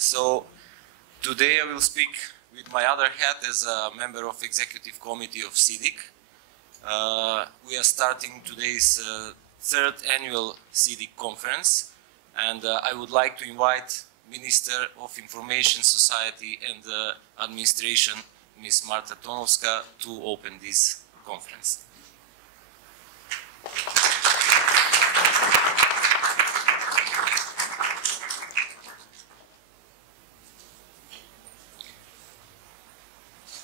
So today I will speak with my other hat as a member of Executive Committee of CIDIC. We are starting today's third annual CIDIC conference, and I would like to invite Minister of Information Society and Administration, Ms. Marta Tonovska, to open this conference.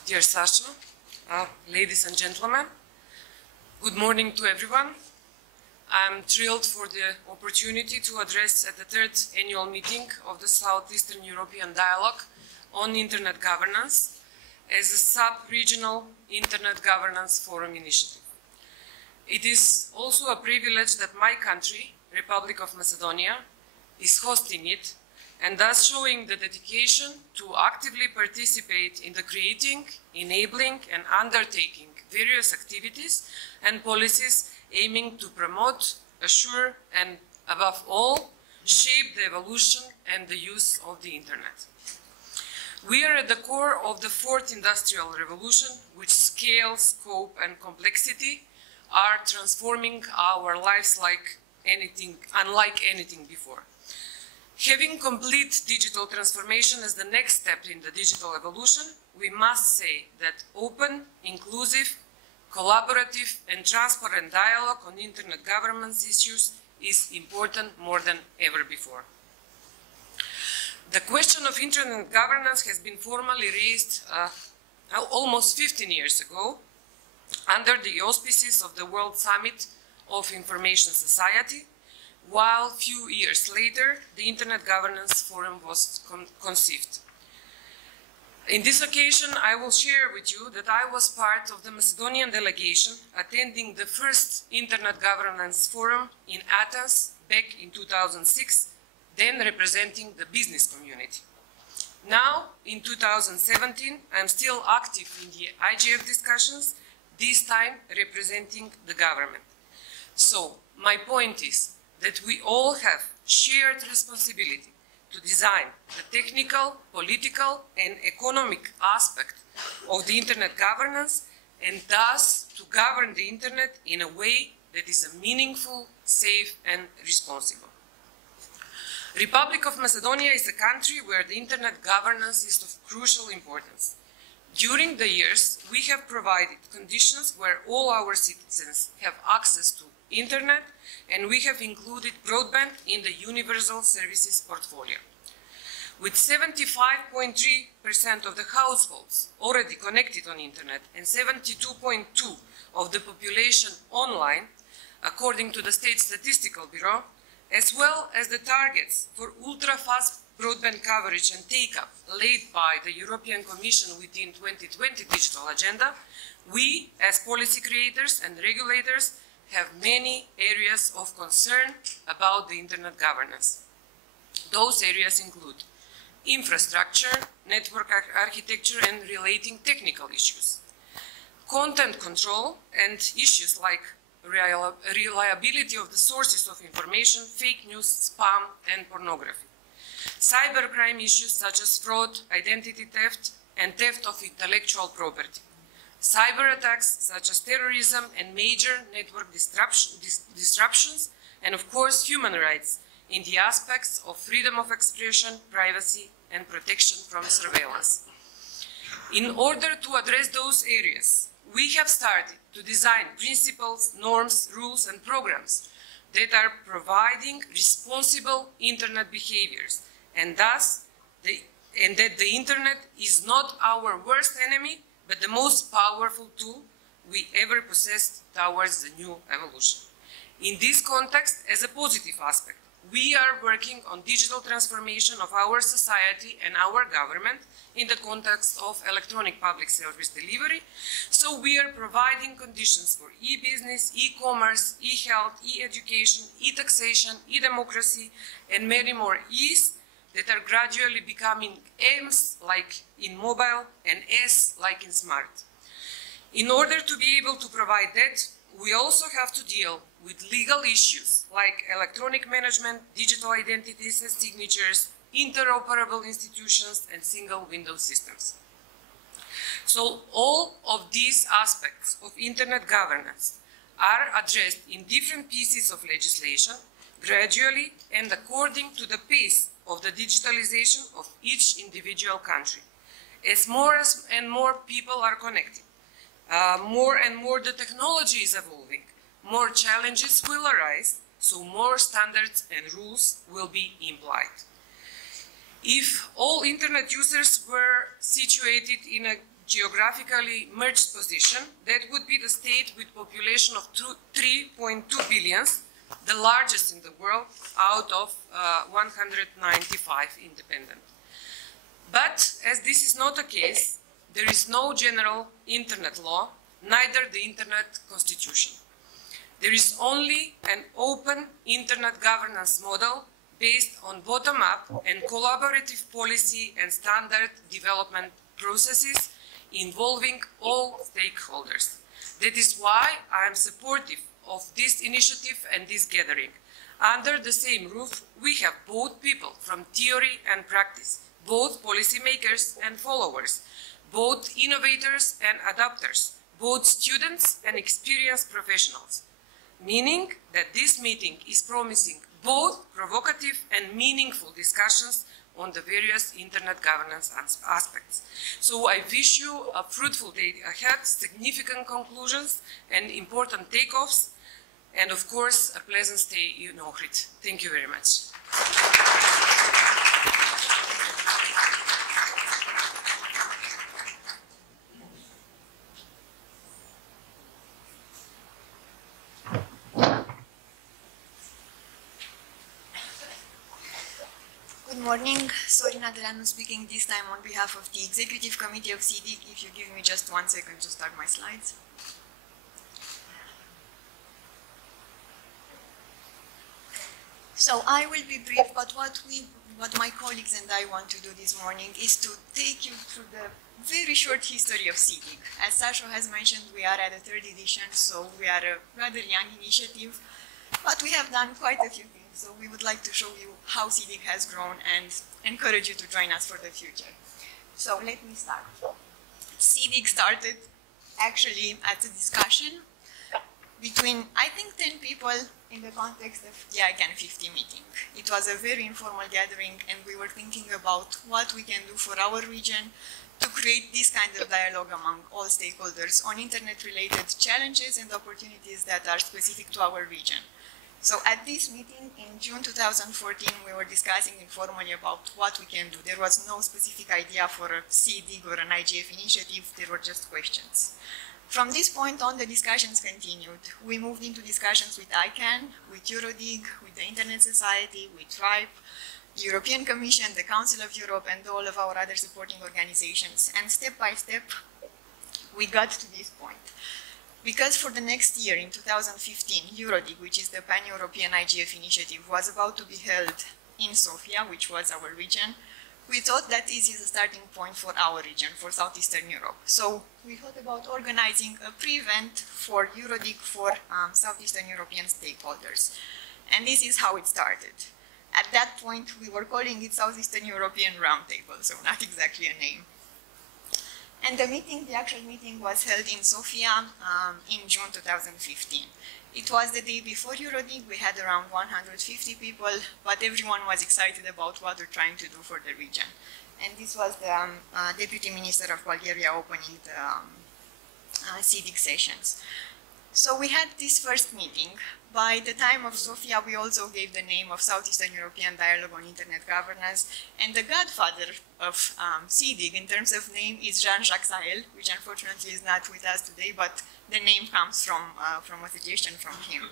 Dear Sasha, ladies and gentlemen, good morning to everyone. I'm thrilled for the opportunity to address at the third annual meeting of the Southeastern European Dialogue on Internet Governance as a sub-regional Internet Governance Forum initiative. It is also a privilege that my country, Republic of Macedonia, is hosting it and thus showing the dedication to actively participate in the creating, enabling and undertaking various activities and policies aiming to promote, assure and, above all, shape the evolution and the use of the Internet. We are at the core of the fourth industrial revolution, which scale, scope and complexity are transforming our lives unlike anything before. Having complete digital transformation as the next step in the digital evolution, we must say that open, inclusive, collaborative and transparent dialogue on Internet governance issues is important more than ever before. The question of Internet governance has been formally raised almost 15 years ago under the auspices of the World Summit of Information Society, while a few years later, the Internet Governance Forum was conceived. In this occasion, I will share with you that I was part of the Macedonian delegation attending the first Internet Governance Forum in Athens back in 2006, then representing the business community. Now, in 2017, I'm still active in the IGF discussions, this time representing the government. So, my point is that we all have shared responsibility to design the technical, political and economic aspect of the Internet governance and thus to govern the Internet in a way that is meaningful, safe and responsible. Republic of Macedonia is a country where the Internet governance is of crucial importance. During the years, we have provided conditions where all our citizens have access to Internet, and we have included broadband in the universal services portfolio. With 75.3% of the households already connected on Internet and 72.2% of the population online, according to the State Statistical Bureau, as well as the targets for ultra-fast broadband coverage and take-up laid by the European Commission within 2020 digital agenda, we, as policy creators and regulators, have many areas of concern about the Internet governance. Those areas include infrastructure, network architecture and relating technical issues, content control and issues like reliability of the sources of information, fake news, spam and pornography, cybercrime issues such as fraud, identity theft and theft of intellectual property, cyber attacks such as terrorism and major network disruptions, and of course human rights in the aspects of freedom of expression, privacy and protection from surveillance. In order to address those areas, we have started to design principles, norms, rules and programs that are providing responsible Internet behaviors and thus that the Internet is not our worst enemy but the most powerful tool we ever possessed towards the new evolution. In this context, as a positive aspect, we are working on digital transformation of our society and our government in the context of electronic public service delivery. So we are providing conditions for e-business, e-commerce, e-health, e-education, e-taxation, e-democracy, and many more E's that are gradually becoming M's like in mobile and S like in smart. In order to be able to provide that, we also have to deal with legal issues like electronic management, digital identities and signatures, interoperable institutions, and single window systems. So all of these aspects of internet governance are addressed in different pieces of legislation, gradually and according to the pace of the digitalization of each individual country. As more and more people are connected, more and more the technology is evolving, more challenges will arise, so more standards and rules will be implied. If all internet users were situated in a geographically merged position, that would be the state with population of 3.2 billion, the largest in the world out of 195 independent. But as this is not the case, there is no general internet law, neither the internet constitution. There is only an open internet governance model based on bottom-up and collaborative policy and standard development processes involving all stakeholders. That is why I am supportive of this initiative and this gathering. Under the same roof, we have both people from theory and practice, both policymakers and followers, both innovators and adapters, both students and experienced professionals, meaning that this meeting is promising both provocative and meaningful discussions on the various internet governance aspects. So I wish you a fruitful day ahead, significant conclusions and important takeoffs, and of course a pleasant stay in Ohrid. Thank you very much. Good morning, Sorina Delanu speaking, this time on behalf of the Executive Committee of CDIC. If you give me just 1 second to start my slides. So I will be brief, but what my colleagues and I want to do this morning is to take you through the very short history of CDIC. As Sasha has mentioned, we are at the 3rd edition, so we are a rather young initiative, but we have done quite a few things. So we would like to show you how CDIC has grown and encourage you to join us for the future. So let me start. CDIC started actually as a discussion between, I think, 10 people in the context of the ICANN 50 meeting. It was a very informal gathering, and we were thinking about what we can do for our region to create this kind of dialogue among all stakeholders on internet-related challenges and opportunities that are specific to our region. So at this meeting in June 2014, we were discussing informally about what we can do. There was no specific idea for a CDIC or an IGF initiative, there were just questions. From this point on, the discussions continued. We moved into discussions with ICANN, with Eurodig, with the Internet Society, with TRIPE, the European Commission, the Council of Europe, and all of our other supporting organizations. And step by step, we got to this point. Because for the next year, in 2015, Eurodig, which is the Pan-European IGF initiative, was about to be held in Sofia, which was our region, we thought that this is a starting point for our region, for Southeastern Europe. So we thought about organizing a pre-event for Eurodig for Southeastern European stakeholders. And this is how it started. At that point, we were calling it Southeastern European Roundtable, so not exactly a name. And the actual meeting was held in Sofia in June 2015. It was the day before Eurodig. We had around 150 people, but everyone was excited about what we're trying to do for the region. And this was the Deputy Minister of Bulgaria opening the CDIC sessions. So we had this first meeting. By the time of Sofia, we also gave the name of Southeastern European Dialogue on Internet Governance, and the godfather of CDIC in terms of name is Jean-Jacques Sahel, which unfortunately is not with us today, but the name comes from a suggestion from him.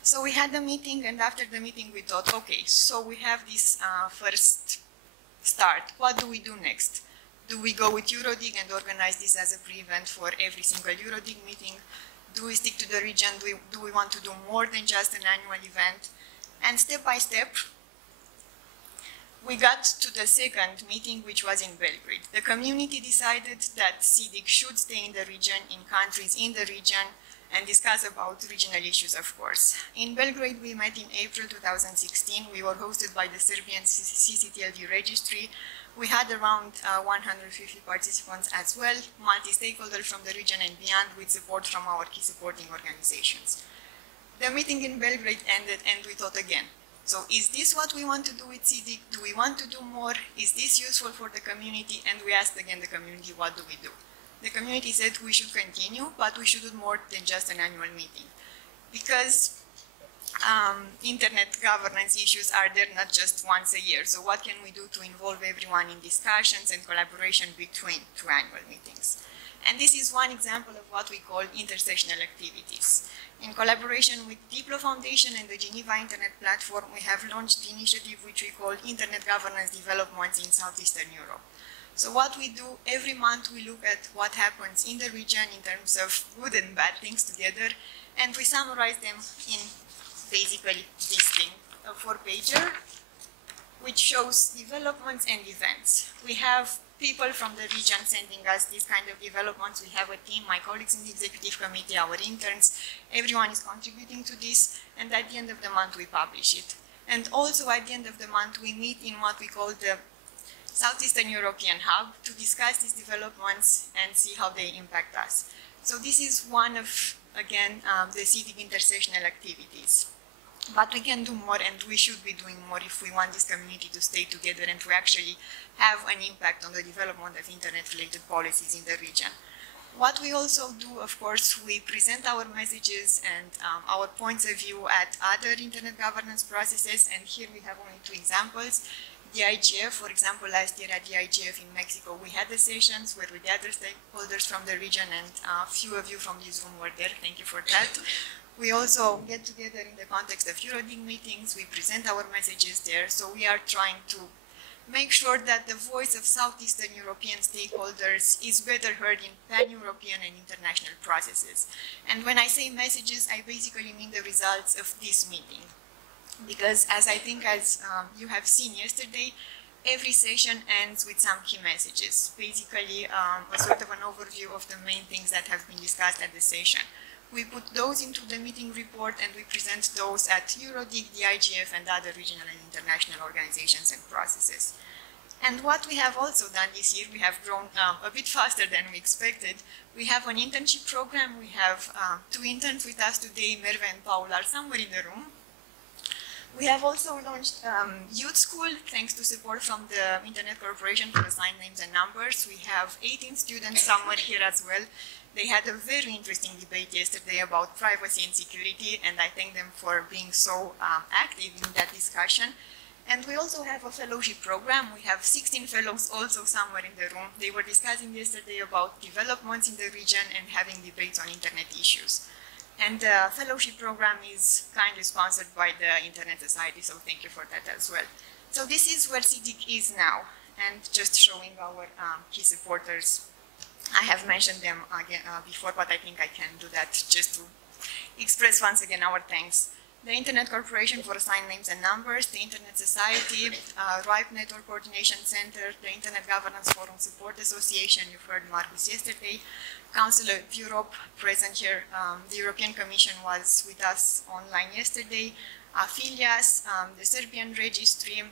So we had the meeting, and after the meeting we thought, okay, so we have this first start. What do we do next? Do we go with Eurodig and organize this as a pre-event for every single Eurodig meeting? Do we stick to the region? Do we want to do more than just an annual event? And step by step, we got to the second meeting, which was in Belgrade. The community decided that CDIC should stay in the region, in countries in the region, and discuss about regional issues, of course. In Belgrade, we met in April 2016. We were hosted by the Serbian CCTLD registry. We had around 150 participants as well, multi-stakeholders from the region and beyond, with support from our key supporting organizations. The meeting in Belgrade ended, and we thought again. So is this what we want to do with CIDIC? Do we want to do more? Is this useful for the community? And we asked again the community, what do we do? The community said we should continue, but we should do more than just an annual meeting. Because internet governance issues are there not just once a year. So what can we do to involve everyone in discussions and collaboration between two annual meetings? And this is one example of what we call intersectional activities. In collaboration with Diplo Foundation and the Geneva Internet Platform, we have launched the initiative which we call Internet Governance Developments in Southeastern Europe. So what we do, every month we look at what happens in the region in terms of good and bad things together, and we summarize them in basically this thing, a 4-pager, which shows developments and events. We have people from the region sending us these kind of developments. We have a team, my colleagues in the executive committee, our interns, everyone is contributing to this, and at the end of the month we publish it. And also at the end of the month we meet in what we call the Southeastern European Hub to discuss these developments and see how they impact us. So this is one of, again, the CIDIC intersectional activities. But we can do more, and we should be doing more if we want this community to stay together and to actually have an impact on the development of internet-related policies in the region. What we also do, of course, we present our messages and our points of view at other internet governance processes, and here we have only 2 examples. The IGF, for example, last year at the IGF in Mexico, we had the sessions where we gathered stakeholders from the region, and a few of you from this room were there. Thank you for that. We also get together in the context of Eurodig meetings. We present our messages there. So we are trying to make sure that the voice of Southeastern European stakeholders is better heard in pan-European and international processes. And when I say messages, I basically mean the results of this meeting. Because as I think as you have seen yesterday, every session ends with some key messages. Basically, a sort of an overview of the main things that have been discussed at the session. We put those into the meeting report, and we present those at Eurodig, the IGF, and other regional and international organizations and processes. And what we have also done this year, we have grown a bit faster than we expected. We have an internship program. We have 2 interns with us today. Merve and Paul are somewhere in the room. We have also launched Youth School, thanks to support from the Internet Corporation for Assigned Names and Numbers. We have 18 students somewhere here as well. They had a very interesting debate yesterday about privacy and security, and I thank them for being so active in that discussion. And we also have a fellowship program. We have 16 fellows also somewhere in the room. They were discussing yesterday about developments in the region and having debates on internet issues. And the fellowship program is kindly sponsored by the Internet Society, so thank you for that as well. So this is where CIDIC is now, and just showing our key supporters. I have mentioned them again before, but I think I can do that just to express once again our thanks. The Internet Corporation for Assigned Names and Numbers, the Internet Society, RIPE Network Coordination Center, the Internet Governance Forum Support Association, you've heard Marcus yesterday, Council of Europe present here, the European Commission was with us online yesterday, Afilias, the Serbian Registry,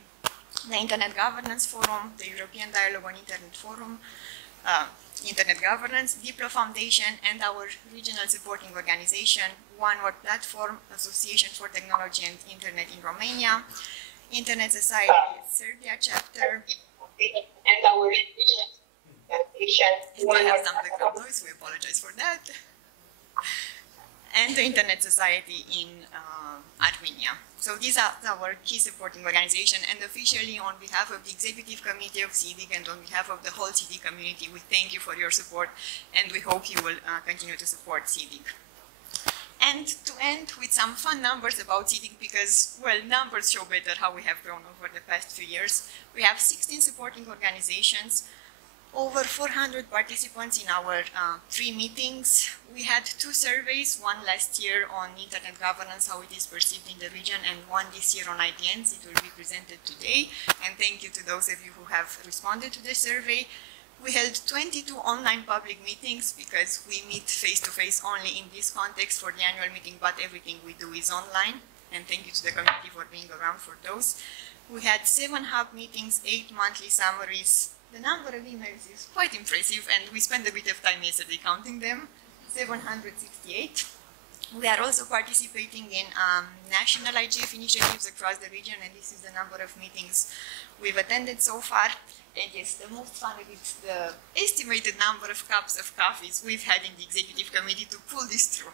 the Internet Governance Forum, the European Dialogue on Internet Forum, Internet Governance, Diplo Foundation, and our regional supporting organization, One World Platform, Association for Technology and Internet in Romania, Internet Society Serbia chapter, and our regional organization. We have some background noise, we apologize for that. And the Internet Society in Armenia. So these are our key supporting organization, and officially on behalf of the Executive Committee of CIDIC and on behalf of the whole CIDIC community, we thank you for your support, and we hope you will continue to support CIDIC. And to end with some fun numbers about CIDIC, because, well, numbers show better how we have grown over the past few years. We have 16 supporting organizations, over 400 participants in our 3 meetings. We had 2 surveys, one last year on internet governance, how it is perceived in the region, and one this year on IDNs. It will be presented today. And thank you to those of you who have responded to the survey. We held 22 online public meetings because we meet face-to-face only in this context for the annual meeting, but everything we do is online. And thank you to the committee for being around for those. We had 7 hub meetings, 8 monthly summaries. The number of emails is quite impressive, and we spent a bit of time yesterday counting them, 768. We are also participating in national IGF initiatives across the region, and this is the number of meetings we've attended so far. And yes, the most fun is the estimated number of cups of coffees we've had in the executive committee to pull this through.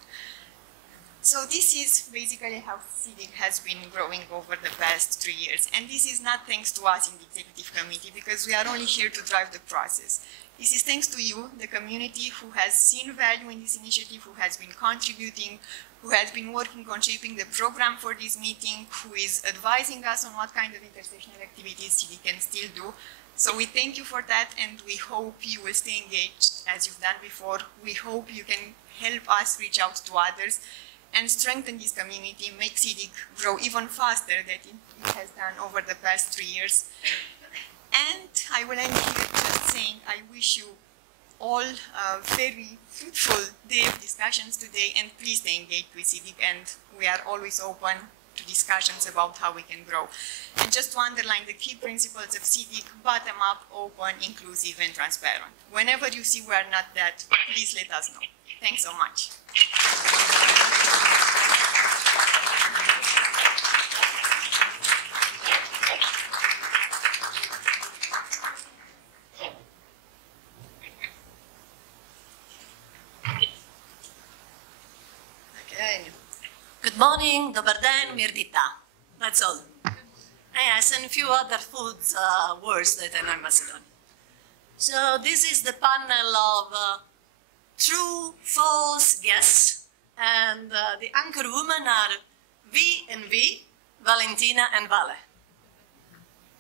So this is basically how CIDIC has been growing over the past 3 years. And this is not thanks to us in the executive committee, because we are only here to drive the process. This is thanks to you, the community, who has seen value in this initiative, who has been contributing, who has been working on shaping the program for this meeting, who is advising us on what kind of intersectional activities CIDIC can still do. So we thank you for that, and we hope you will stay engaged as you've done before. We hope you can help us reach out to others and strengthen this community, make CIDIC grow even faster than it has done over the past 3 years. And I will end here just saying I wish you all a very fruitful day of discussions today, and please stay engaged with CIDIC, and we are always open to discussions about how we can grow. And just to underline the key principles of CIDIC: bottom-up, open, inclusive, and transparent. Whenever you see we are not that, please let us know. Thanks so much. Good morning, dobar dan, mirdita. That's all. Yes, and a few other food words that I know in Macedonia. So this is the panel of true, false guess, and the anchor women are V and V, Valentina and Vale.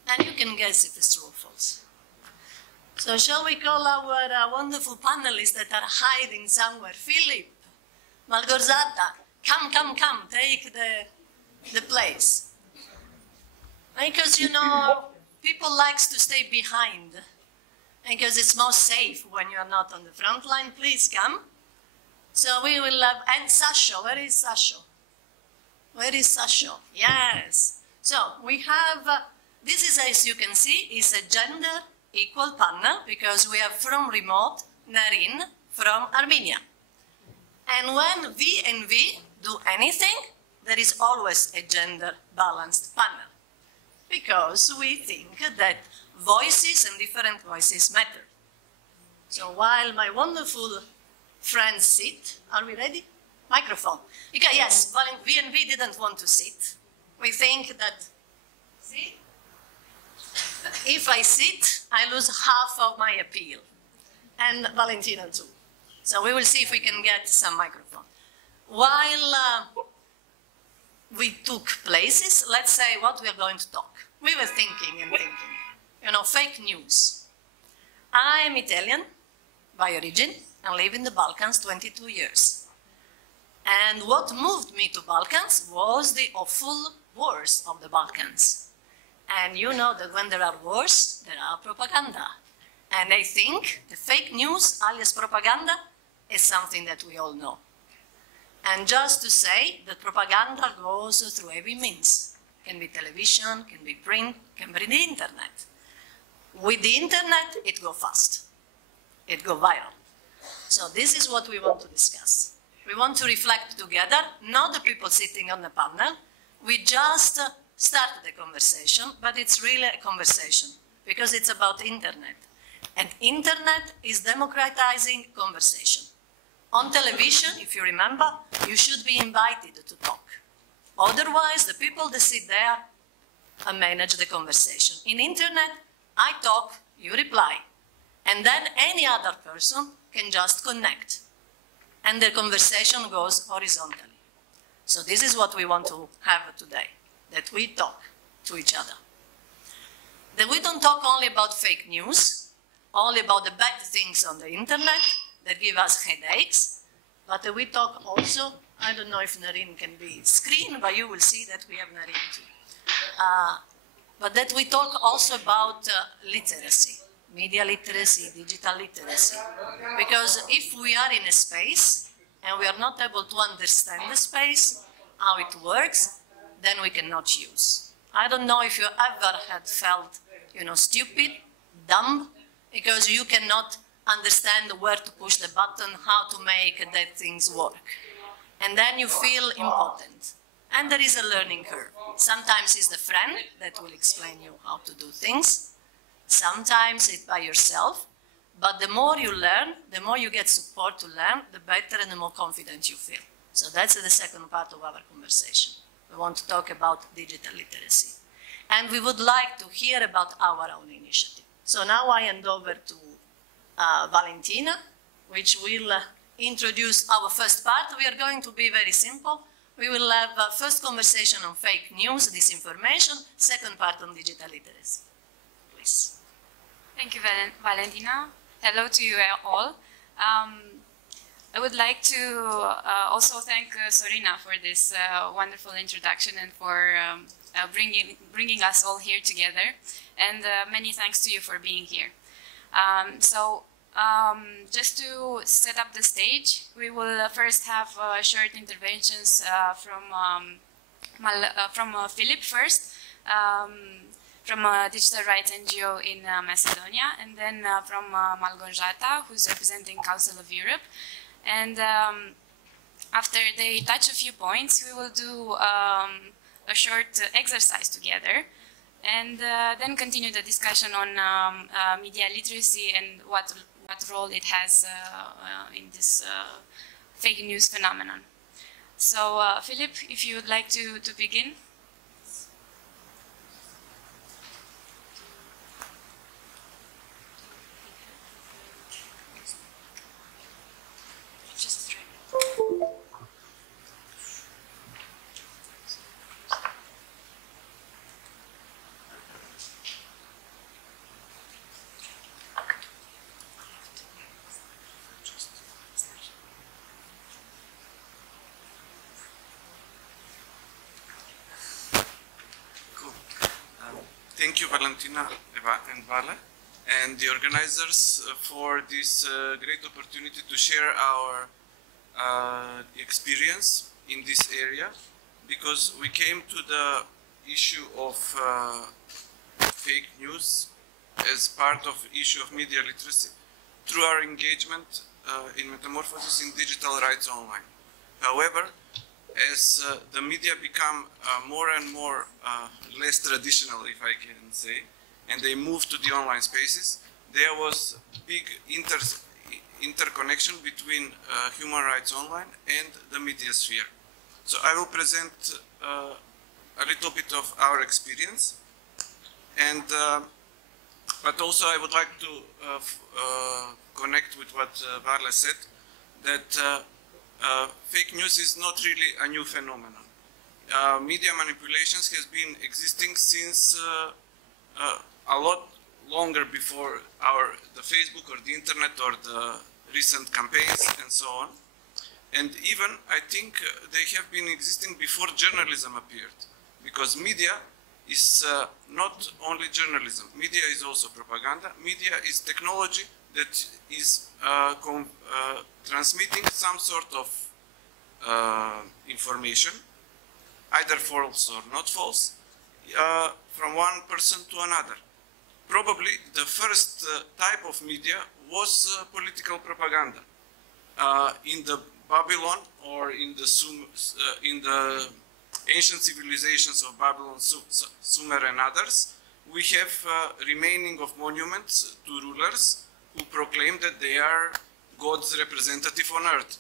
And you can guess if it's true or false. So shall we call our wonderful panelists that are hiding somewhere? Philip, Malgorzata, come, take the place. Because, you know, people likes to stay behind. Because it's more safe when you're not on the front line. Please come. So we will have, and Sasho, where is Sasho? Where is Sasho? Yes. So we have, this is, as you can see, is a gender equal panel, because we have from remote, Narin from Armenia. And when V and V do anything, there is always a gender balanced panel, because we think that voices and different voices matter. So while my wonderful friends sit, are we ready? Microphone. Okay, yes, V and V didn't want to sit. We think that, see, if I sit, I lose half of my appeal, and Valentina too. So we will see if we can get some microphone. While we took places, let's say what we are going to talk. We were thinking and thinking. You know, fake news. I am Italian by origin and live in the Balkans 22 years. And what moved me to Balkans was the awful wars of the Balkans. And you know that when there are wars, there are propaganda. And I think the fake news, alias propaganda, is something that we all know. And just to say that propaganda goes through every means. Can be television, can be print, can be the internet. With the internet, it goes fast. It goes viral. So this is what we want to discuss. We want to reflect together, not the people sitting on the panel. We just started the conversation, but it's really a conversation, because it's about internet. And internet is democratizing conversation. On television, if you remember, you should be invited to talk. Otherwise, the people that sit there manage the conversation. In internet, I talk, you reply. And then any other person can just connect. And the conversation goes horizontally. So this is what we want to have today, that we talk to each other. That we don't talk only about fake news, only about the bad things on the internet that give us headaches, but we talk also, I don't know if Narin can be screened, but you will see that we have Narin too. But that we talk also about literacy. media literacy, digital literacy. Because if we are in a space and we are not able to understand the space, how it works, then we cannot use. I don't know if you ever had felt, stupid, dumb, because you cannot understand where to push the button, how to make that things work. And then you feel impotent. And there is a learning curve. Sometimes it's the friend that will explain you how to do things. Sometimes it's by yourself. But the more you learn, the more you get support to learn, the better and the more confident you feel. So that's the second part of our conversation. We want to talk about digital literacy. And we would like to hear about our own initiative. So now I hand over to Valentina, which will introduce our first part. We are going to be very simple. We will have a first conversation on fake news, disinformation, second part on digital literacy. Please. Thank you, Valentina. Hello to you all. I would like to also thank Sorina for this wonderful introduction and for bringing us all here together. And many thanks to you for being here. Just to set up the stage, we will first have short interventions from Philip first, from a digital rights NGO in Macedonia, and then from Malgorzata, who's representing Council of Europe. And after they touch a few points, we will do a short exercise together, and then continue the discussion on media literacy and what role it has in this fake news phenomenon. So, Philip, if you would like to begin. Thank you, Valentina and Vale, and the organizers for this great opportunity to share our experience in this area, because we came to the issue of fake news as part of the issue of media literacy through our engagement in Metamorphosis in Digital Rights Online. However, as the media become more and more less traditional, if I can say, and they move to the online spaces, there was big interconnection between human rights online and the media sphere. So I will present a little bit of our experience, and but also I would like to connect with what Varla said, that fake news is not really a new phenomenon. Media manipulations has been existing since a lot longer before the Facebook or the internet or the recent campaigns and so on. And even, I think, they have been existing before journalism appeared, because media is not only journalism. Media is also propaganda. Media is technology that is transmitting some sort of information, either false or not false, from one person to another. Probably the first type of media was political propaganda. In the Babylon or in the ancient civilizations of Babylon, Sumer and others, we have remaining of monuments to rulers who proclaim that they are God's representative on earth,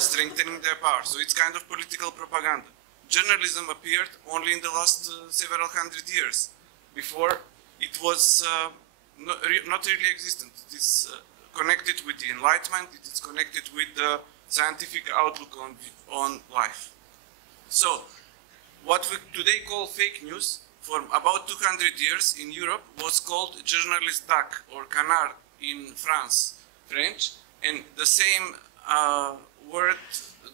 strengthening their power. So it's kind of political propaganda. Journalism appeared only in the last several hundred years. Before, it was not really existent. It is connected with the Enlightenment. It is connected with the scientific outlook on life. So, what we today call fake news, for about 200 years in Europe, was called journalist d'ac or canard in French, and the same word,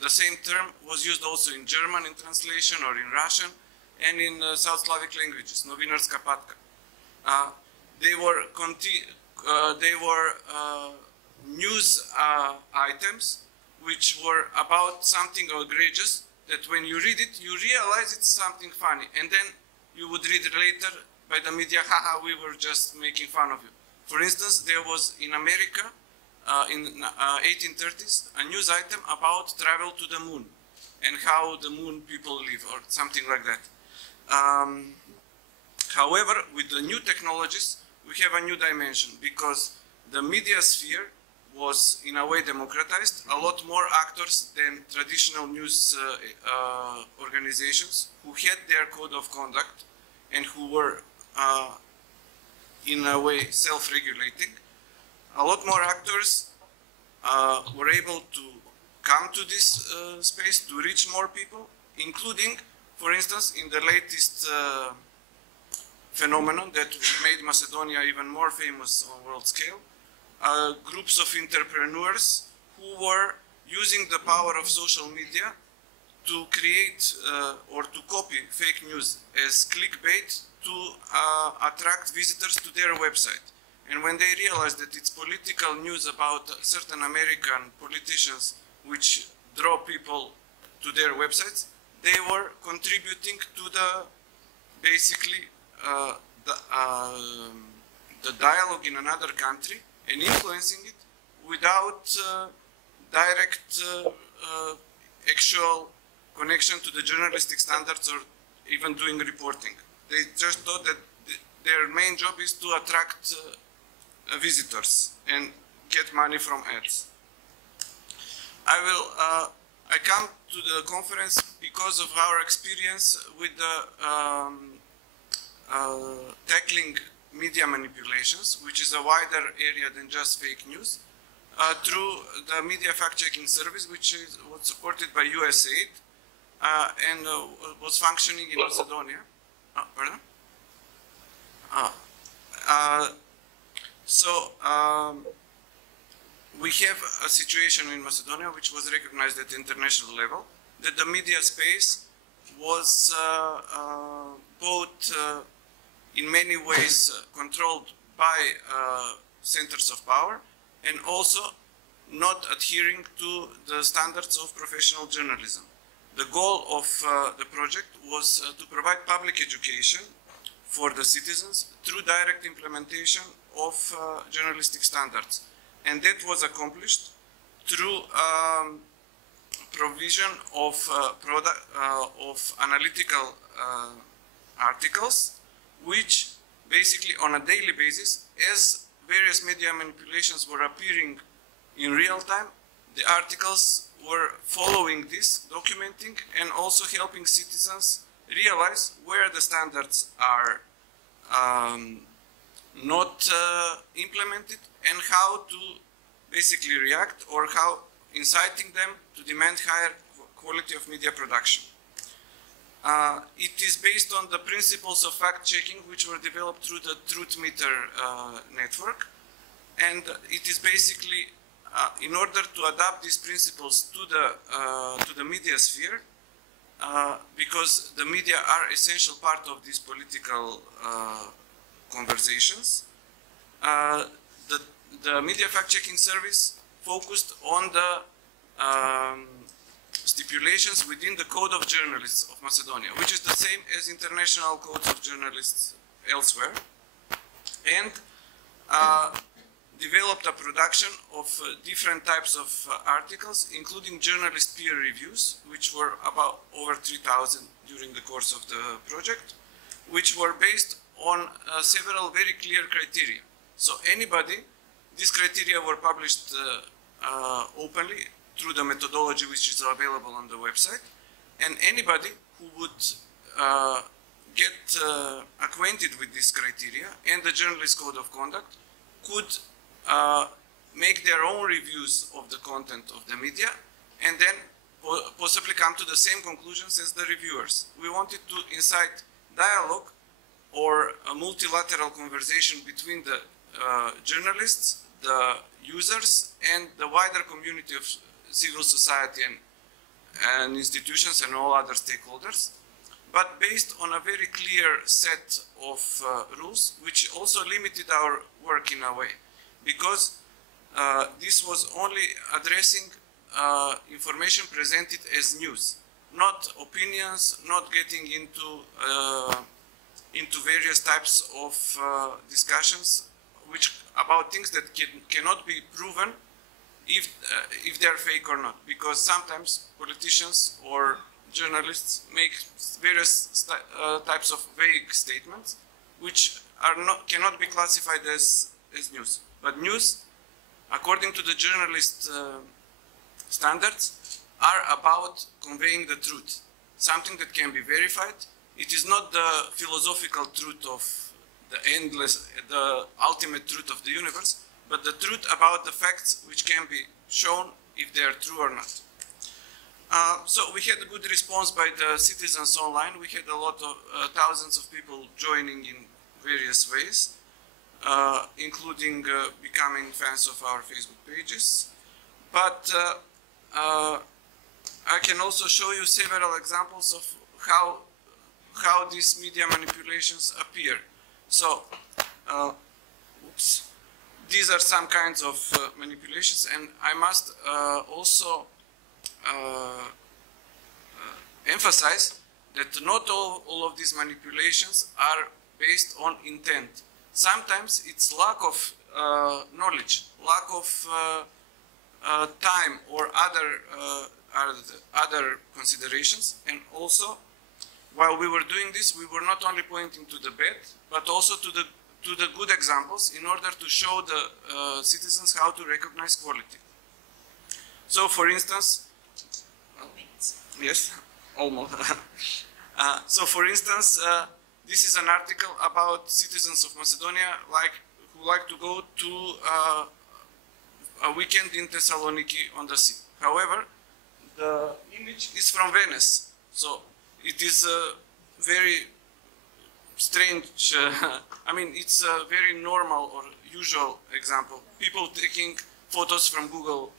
the same term was used also in German in translation or in Russian and in South Slavic languages, novinarska patka. they were news items which were about something outrageous that when you read it, you realize it's something funny. And then you would read later by the media, haha, we were just making fun of you. For instance, there was in America, in 1830s, a news item about travel to the moon and how the moon people live, or something like that. However, with the new technologies, we have a new dimension, because the media sphere was in a way democratized. A lot more actors than traditional news organizations who had their code of conduct and who were in a way self-regulating. A lot more actors were able to come to this space to reach more people, including, for instance, in the latest phenomenon that made Macedonia even more famous on world scale, groups of entrepreneurs who were using the power of social media to create or to copy fake news as clickbait to attract visitors to their website. And when they realized that it's political news about certain American politicians which draw people to their websites, they were contributing to the basically the dialogue in another country and influencing it without direct actual connection to the journalistic standards or even doing reporting. They just thought that their main job is to attract visitors and get money from ads. I come to the conference because of our experience with the tackling media manipulations, which is a wider area than just fake news, through the media fact-checking service, which was supported by USAID and was functioning in Macedonia. Pardon? We have a situation in Macedonia which was recognized at the international level, that the media space was both in many ways controlled by centers of power and also not adhering to the standards of professional journalism. The goal of the project was to provide public education for the citizens through direct implementation of journalistic standards. And that was accomplished through provision of analytical articles, which basically on a daily basis, as various media manipulations were appearing in real time, the articles were following this, documenting, and also helping citizens realize where the standards are not implemented and how to basically react, or how inciting them to demand higher quality of media production. It is based on the principles of fact-checking which were developed through the Truth Meter network, and it is basically in order to adapt these principles to the media sphere, because the media are essential part of these political conversations. The media fact-checking service focused on the stipulations within the Code of Journalists of Macedonia, which is the same as international codes of journalists elsewhere, and developed a production of different types of articles, including journalist peer reviews, which were about over 3,000 during the course of the project, which were based on several very clear criteria. So these criteria were published openly through the methodology which is available on the website, and anybody who would get acquainted with this criteria and the journalist code of conduct could make their own reviews of the content of the media and then possibly come to the same conclusions as the reviewers. We wanted to incite dialogue or a multilateral conversation between the journalists, the users, and the wider community of civil society and institutions and all other stakeholders, but based on a very clear set of rules, which also limited our work in a way, because this was only addressing information presented as news, not opinions, not getting into various types of discussions about things that cannot be proven if they are fake or not, because sometimes politicians or journalists make various types of vague statements which cannot be classified as news. But news, according to the journalist standards, are about conveying the truth, something that can be verified. It is not the philosophical truth of the ultimate truth of the universe, but the truth about the facts which can be shown if they are true or not. So we had a good response by the citizens online. We had a lot of thousands of people joining in various ways, including becoming fans of our Facebook pages. But I can also show you several examples of how these media manipulations appear. So, these are some kinds of manipulations, and I must also emphasize that not all of these manipulations are based on intent. Sometimes it's lack of knowledge, lack of time, or other considerations. And also, while we were doing this, we were not only pointing to the bad, but also to the good examples in order to show the citizens how to recognize quality. So, for instance, yes, almost. So, for instance, this is an article about citizens of Macedonia who like to go to a weekend in Thessaloniki on the sea. However, the image is from Venice, so it is a very strange, I mean, it's a very normal or usual example. People taking photos from Google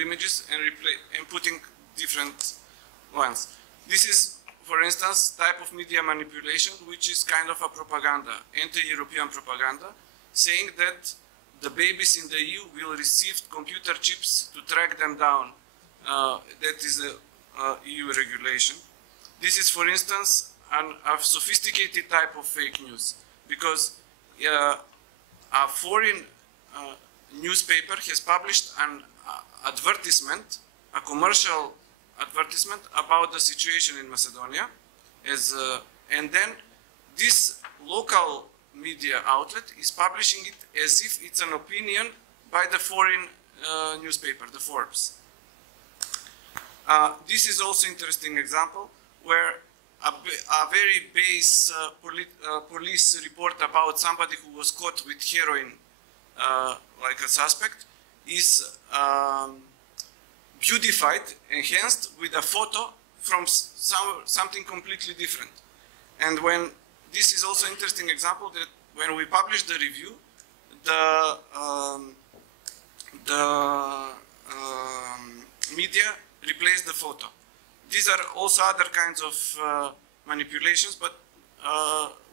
Images and putting different ones. This is, for instance, type of media manipulation, which is kind of a propaganda, anti-European propaganda, saying that the babies in the EU will receive computer chips to track them down. That is a EU regulation. This is, for instance, a sophisticated type of fake news, because a foreign newspaper has published an advertisement, a commercial advertisement about the situation in Macedonia, and then this local media outlet is publishing it as if it's an opinion by the foreign newspaper, the Forbes. This is also an interesting example where a very base police report about somebody who was caught with heroin, like a suspect, is beautified, enhanced with a photo from something completely different. And when this is also an interesting example that when we published the review, the media replaced the photo. These are also other kinds of manipulations, but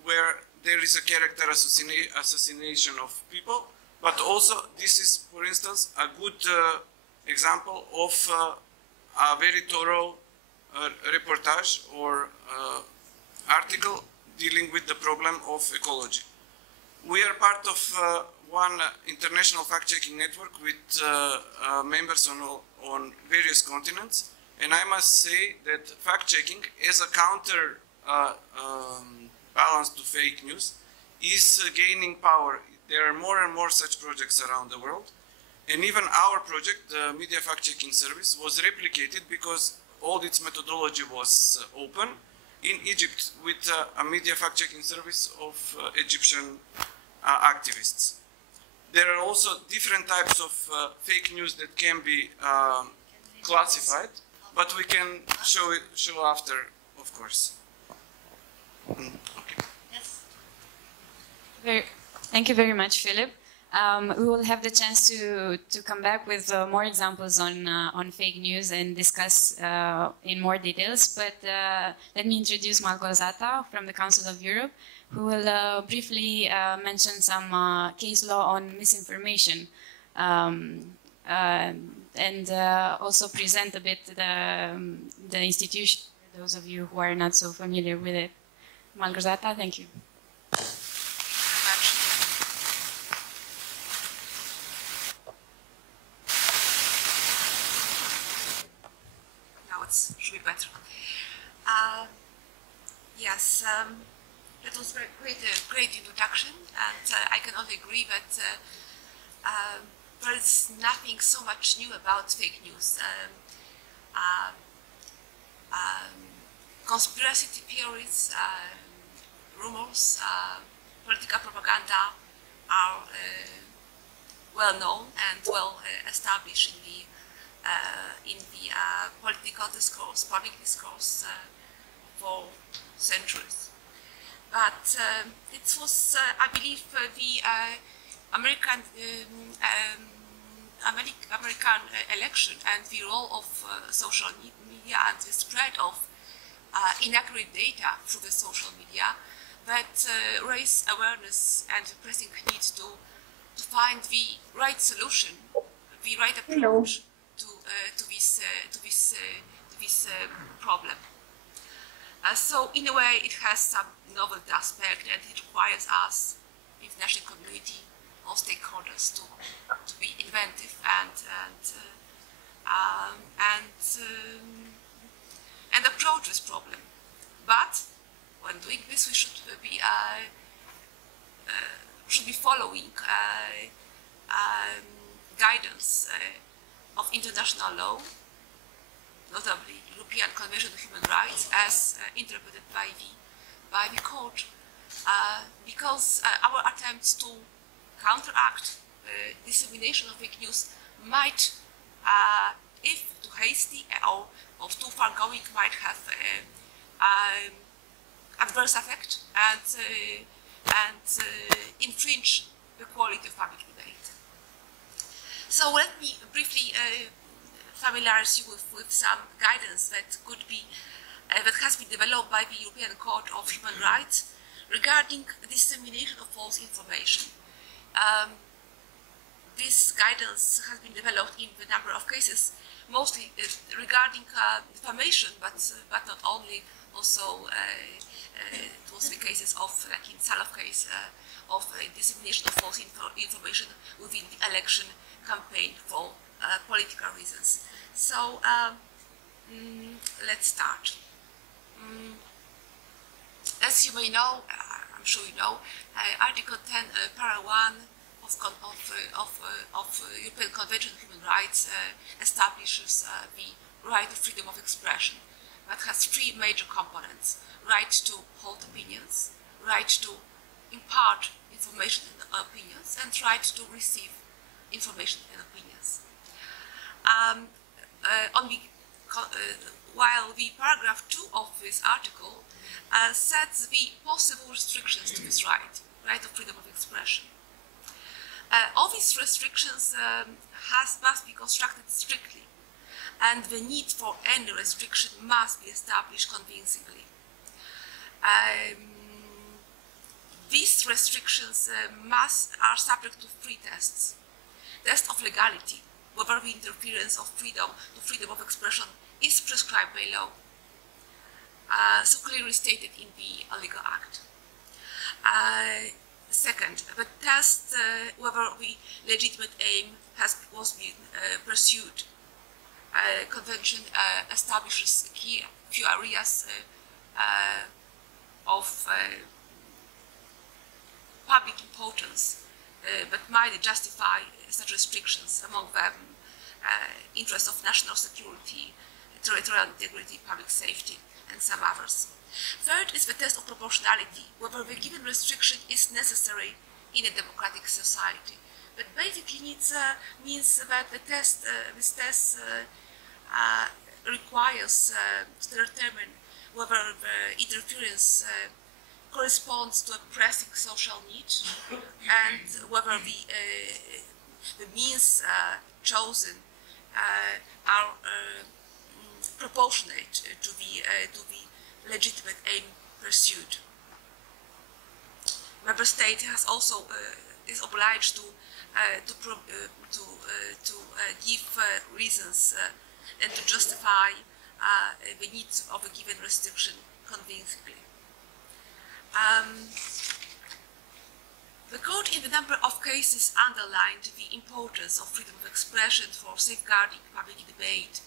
where there is a character assassination of people. But also, this is, for instance, a good example of a very thorough reportage or article dealing with the problem of ecology. We are part of one international fact-checking network with members on various continents, and I must say that fact-checking as a counter balance to fake news is gaining power. There are more and more such projects around the world, and even our project, the Media Fact-Checking Service, was replicated because all its methodology was open in Egypt with a media fact-checking service of Egyptian activists. There are also different types of fake news that can be classified, but we can show after, of course. Okay. Thank you very much, Philip. We will have the chance to come back with more examples on fake news and discuss in more details. But let me introduce Malgorzata from the Council of Europe, who will briefly mention some case law on misinformation and also present a bit the institution for those of you who are not so familiar with it. Malgorzata, thank you. Should be better. Yes, that was a great introduction, and I can only agree that there is nothing so much new about fake news. Conspiracy theories, rumors, political propaganda are well known and well established in the political discourse, public discourse for centuries. But it was, I believe, the American election and the role of social media and the spread of inaccurate data through the social media that raise awareness and the pressing need to find the right solution, the right approach to this problem. So in a way it has some novel aspect, and it requires us, the international community, all stakeholders, to be inventive and approach this problem. But when doing this, we should be following guidance of international law, notably European Convention on Human Rights, as interpreted by the court, because our attempts to counteract dissemination of fake news might, if too hasty or too far going, might have adverse effect and infringe the quality of public debate. So let me briefly familiarize you with some guidance that could be that has been developed by the European Court of Human Rights regarding dissemination of false information. This guidance has been developed in a number of cases, mostly regarding defamation, but not only. Also, it was the cases of, like in Salov case, of dissemination of false information within the election campaign for political reasons. So let's start. As you may know, I'm sure you know, Article 10, Para 1 of European Convention on Human Rights establishes the right of freedom of expression. That has three major components: right to hold opinions, right to impart information and opinions, and right to receive information and opinions. While the paragraph 2 of this article sets the possible restrictions to this right of freedom of expression. All these restrictions must be constructed strictly, and the need for any restriction must be established convincingly. These restrictions are subject to three tests. Test of legality, whether the interference of freedom of expression is prescribed by law, so clearly stated in the legal act. Second, the test whether the legitimate aim was being pursued. Convention establishes few areas of public importance that might justify such restrictions, among them interests of national security, territorial integrity, public safety, and some others. Third is the test of proportionality, whether the given restriction is necessary in a democratic society. But basically means that this test requires to determine whether the interference corresponds to a pressing social need, and whether the means chosen are proportionate to the legitimate aim pursued. Member State has also is obliged to give reasons and to justify the needs of a given restriction convincingly. The Court, in a number of cases, underlined the importance of freedom of expression for safeguarding public debate,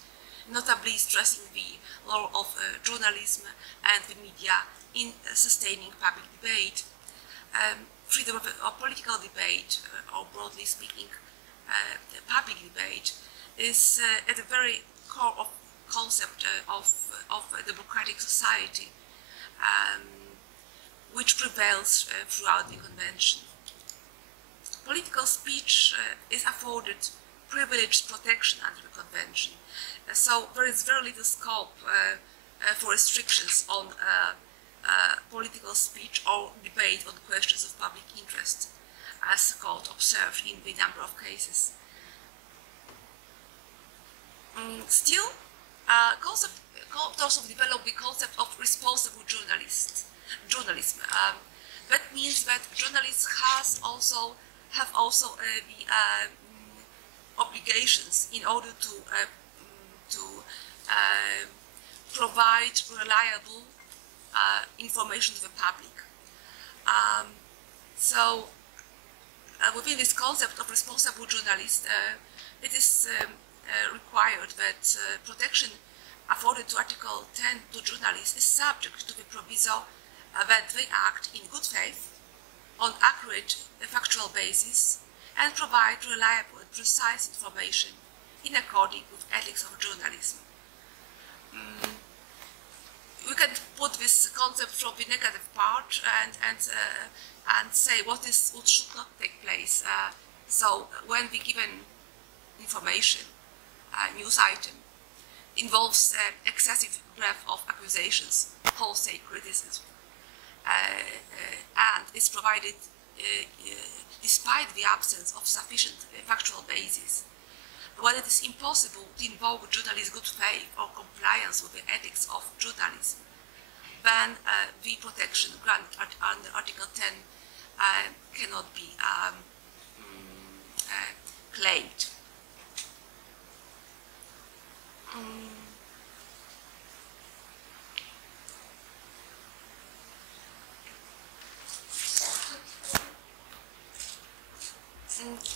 notably stressing the role of journalism and the media in sustaining public debate. Freedom of political debate, or broadly speaking, public debate, is at the very core of concept of a democratic society, which prevails throughout the Convention. Political speech is afforded privileged protection under the Convention, so there is very little scope for restrictions on political speech or debate on questions of public interest, as the Court observed in the number of cases. Still, Court also developed the concept of responsible journalism. That means that journalists have also the obligations in order to provide reliable information to the public. Within this concept of responsible journalist, it is required that protection afforded to Article 10 to journalists is subject to the proviso that they act in good faith, on accurate factual basis, and provide reliable and precise information in accordance with ethics of journalism. We can put this concept from the negative part and say what should not take place. So when the given information, news item, involves excessive breadth of accusations, wholesale criticism, and is provided despite the absence of sufficient factual basis, when it is impossible to invoke journalist's good faith or compliance with the ethics of journalism, then the protection granted under Article 10 cannot be claimed.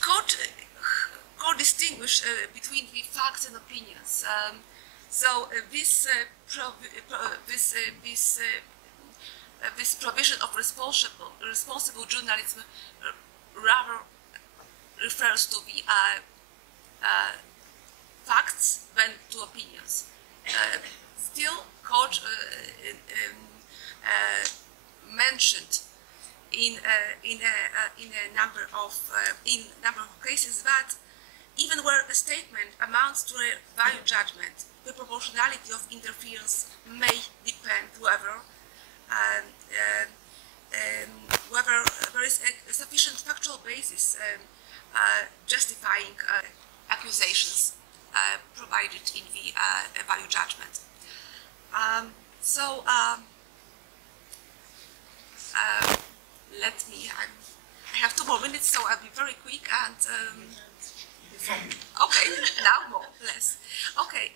Court distinguish between the facts and opinions. This provision of responsible journalism rather refers to the facts than to opinions. Still, Court mentioned in a number of cases that even where a statement amounts to a value judgment, the proportionality of interference may depend whether there is a sufficient factual basis justifying accusations provided in the value judgment. Let me. I have 2 more minutes, so I'll be very quick and. Okay, now more, less. Okay.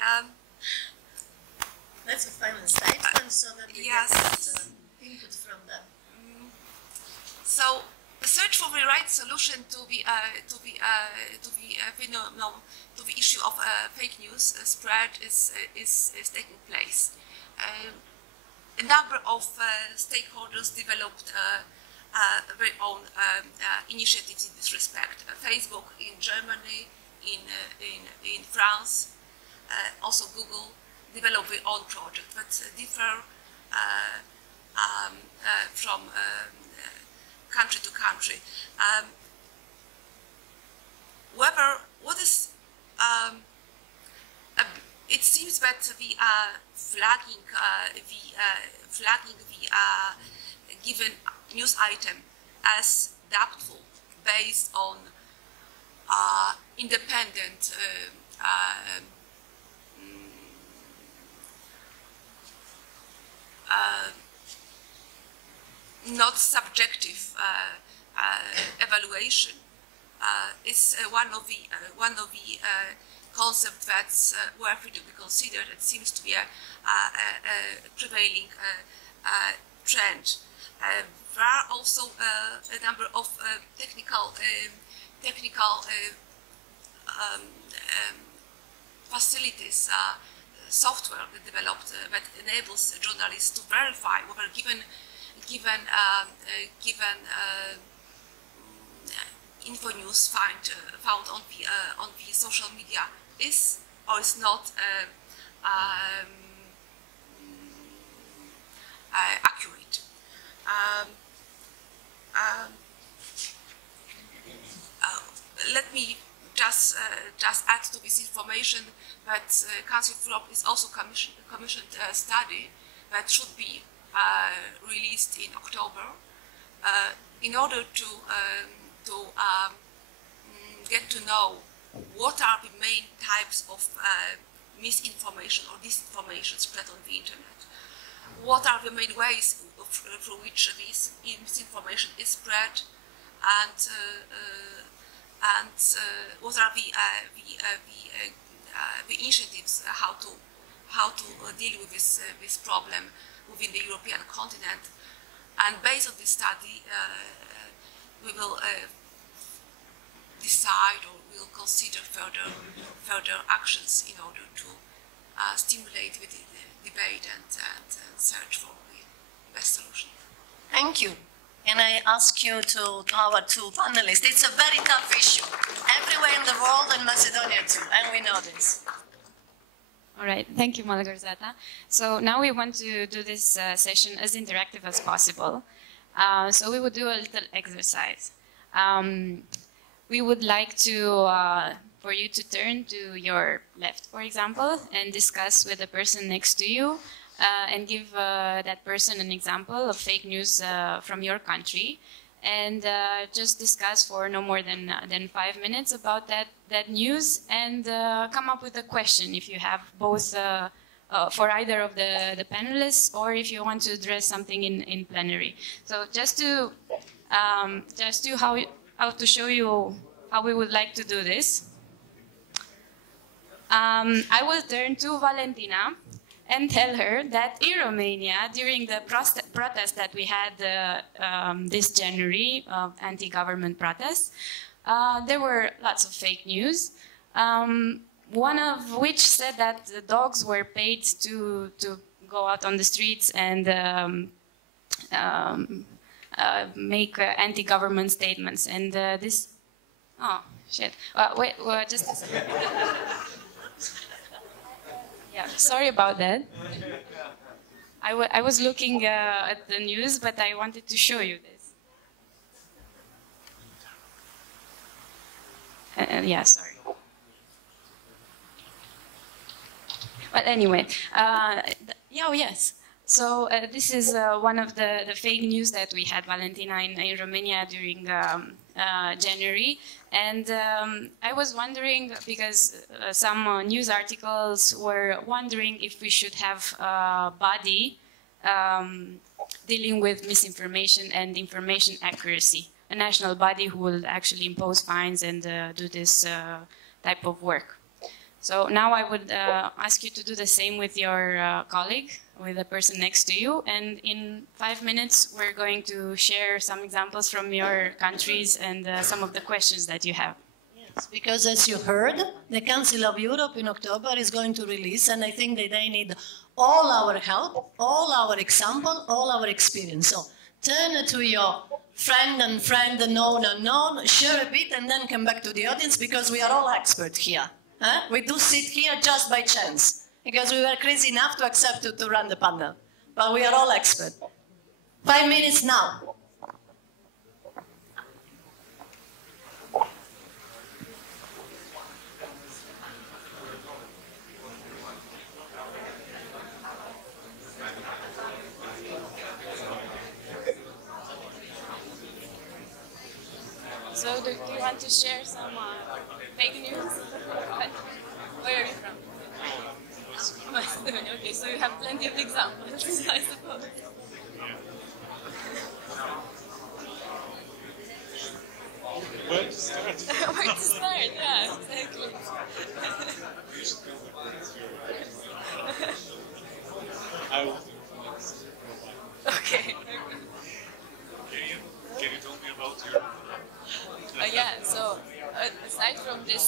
That's a final statement, so that we yes. get input from them. So, the search for the right solution to the phenomenon, to the issue of fake news spread is taking place. A number of stakeholders developed their own initiatives in this respect. Facebook in Germany, in France, also Google developed their own project, but differ from country to country. It seems that the flagging the given news item as doubtful based on independent not subjective evaluation is one of the concepts that's worthy to be considered. It seems to be a prevailing trend. There are also a number of technical facilities, software developed that enables journalists to verify whether given info news found on the social media is or is not accurate. Let me just add to this information that Council of Europe is also commissioned a study that should be released in October in order to get to know what are the main types of misinformation or disinformation spread on the internet. What are the main ways through which this misinformation is spread, and what are the initiatives how to deal with this problem within the European continent. And based on this study, we will decide or we will consider further actions in order to stimulate the debate and search for the best solution. Thank you. Can I ask you to our two panelists? It's a very tough issue, everywhere in the world, and Macedonia too, and we know this. All right, thank you, Malgorzata. So now we want to do this session as interactive as possible. So we would do a little exercise. We would like to, for you to turn to your left, for example, and discuss with the person next to you and give that person an example of fake news from your country, and just discuss for no more than 5 minutes about that news, and come up with a question if you have, both for either of the panelists, or if you want to address something in plenary. So just to how to show you how we would like to do this, I will turn to Valentina and tell her that in Romania, during the protest that we had this January, anti-government protests, there were lots of fake news, one of which said that the dogs were paid to go out on the streets and make anti-government statements. And this... Oh, shit. Wait, just a second. Yeah, sorry about that. I was looking at the news, but I wanted to show you this. Yeah, sorry. But anyway, yes. So this is one of the fake news that we had, Valentina, in Romania during January. And I was wondering, because some news articles were wondering if we should have a body dealing with misinformation and information accuracy, a national body who will actually impose fines and do this type of work. So now I would ask you to do the same with your colleague, with the person next to you, and in 5 minutes we're going to share some examples from your countries and some of the questions that you have. Yes, because as you heard, the Council of Europe in October is going to release, and I think that they need all our help, all our example, all our experience. So turn to your friend, unknown, share a bit, and then come back to the audience, because we are all experts here. We do sit here just by chance, because we were crazy enough to accept to run the panel. But we are all experts. 5 minutes now. want to share some fake news? Where are you from? Macedonia. Okay, so you have plenty of examples, I suppose. Where to start? Where to start? Yeah, exactly. I will. Okay. Can you tell me about your? Yeah, so aside from this,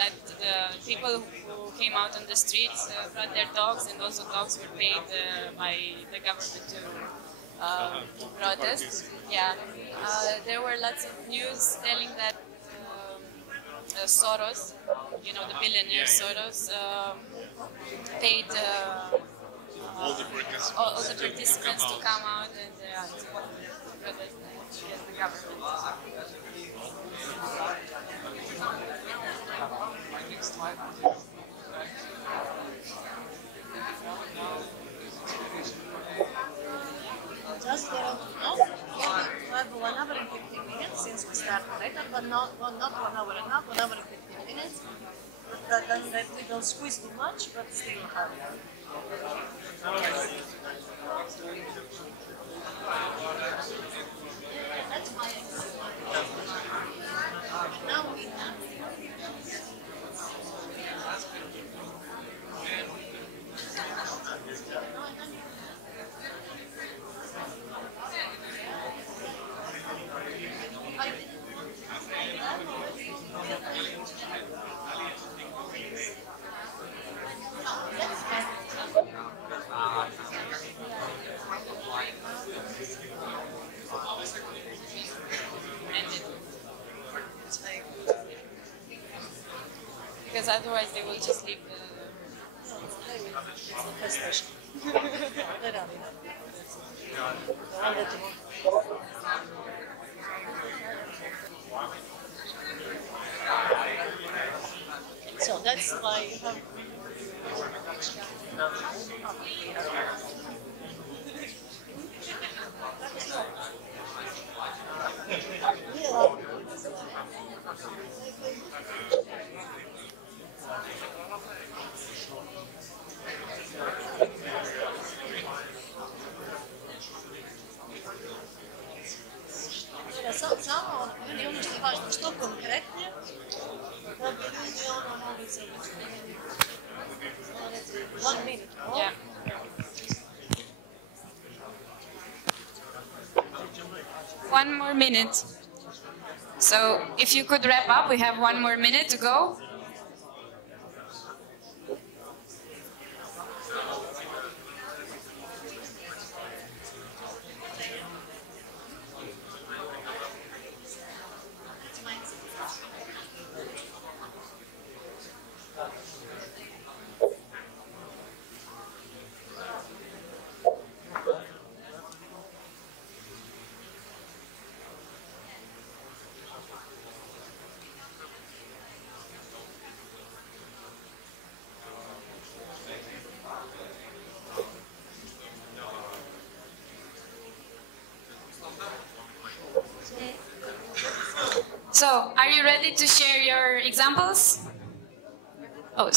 that the people who came out on the streets brought their dogs, and also dogs were paid by the government to protest. Yeah, there were lots of news telling that Soros, you know, the billionaire Soros, paid All the participants to come out and to protest against the government. Just we have 1 hour and 15 minutes since we started later, but not 1 hour and a half, 1 hour and 15 minutes. But then that we don't squeeze too much, but still have. That's why now we have. Because otherwise they will just leave the... It's the first station. So that's why you have. Samo ljudi ono što je važno, što konkretnije, da bi ljudi ono mogli se učiti. 1 minute. Yeah. One more minute. So if you could wrap up, we have 1 more minute to go. So, are you ready to share your examples? Oh,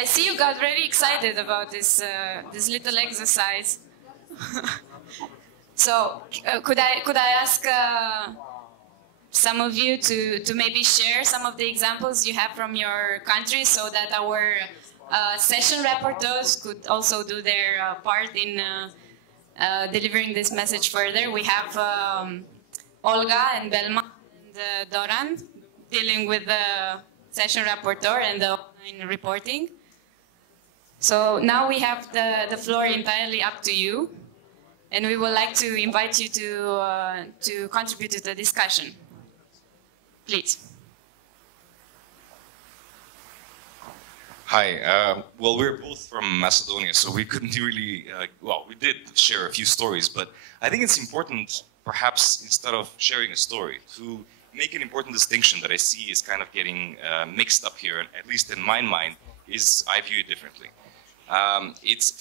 I see you got very excited about this this little exercise. So, could I ask some of you to maybe share some of the examples you have from your country, so that our session rapporteurs could also do their part in delivering this message further. We have Olga and Belma and Doran dealing with the session rapporteur and the online reporting. So now we have the floor entirely up to you, and we would like to invite you to contribute to the discussion. Please. Hi. Well, we're both from Macedonia, so we couldn't really, well, we did share a few stories, but I think it's important, perhaps, instead of sharing a story, to make an important distinction that I see is kind of getting mixed up here, at least in my mind, is I view it differently.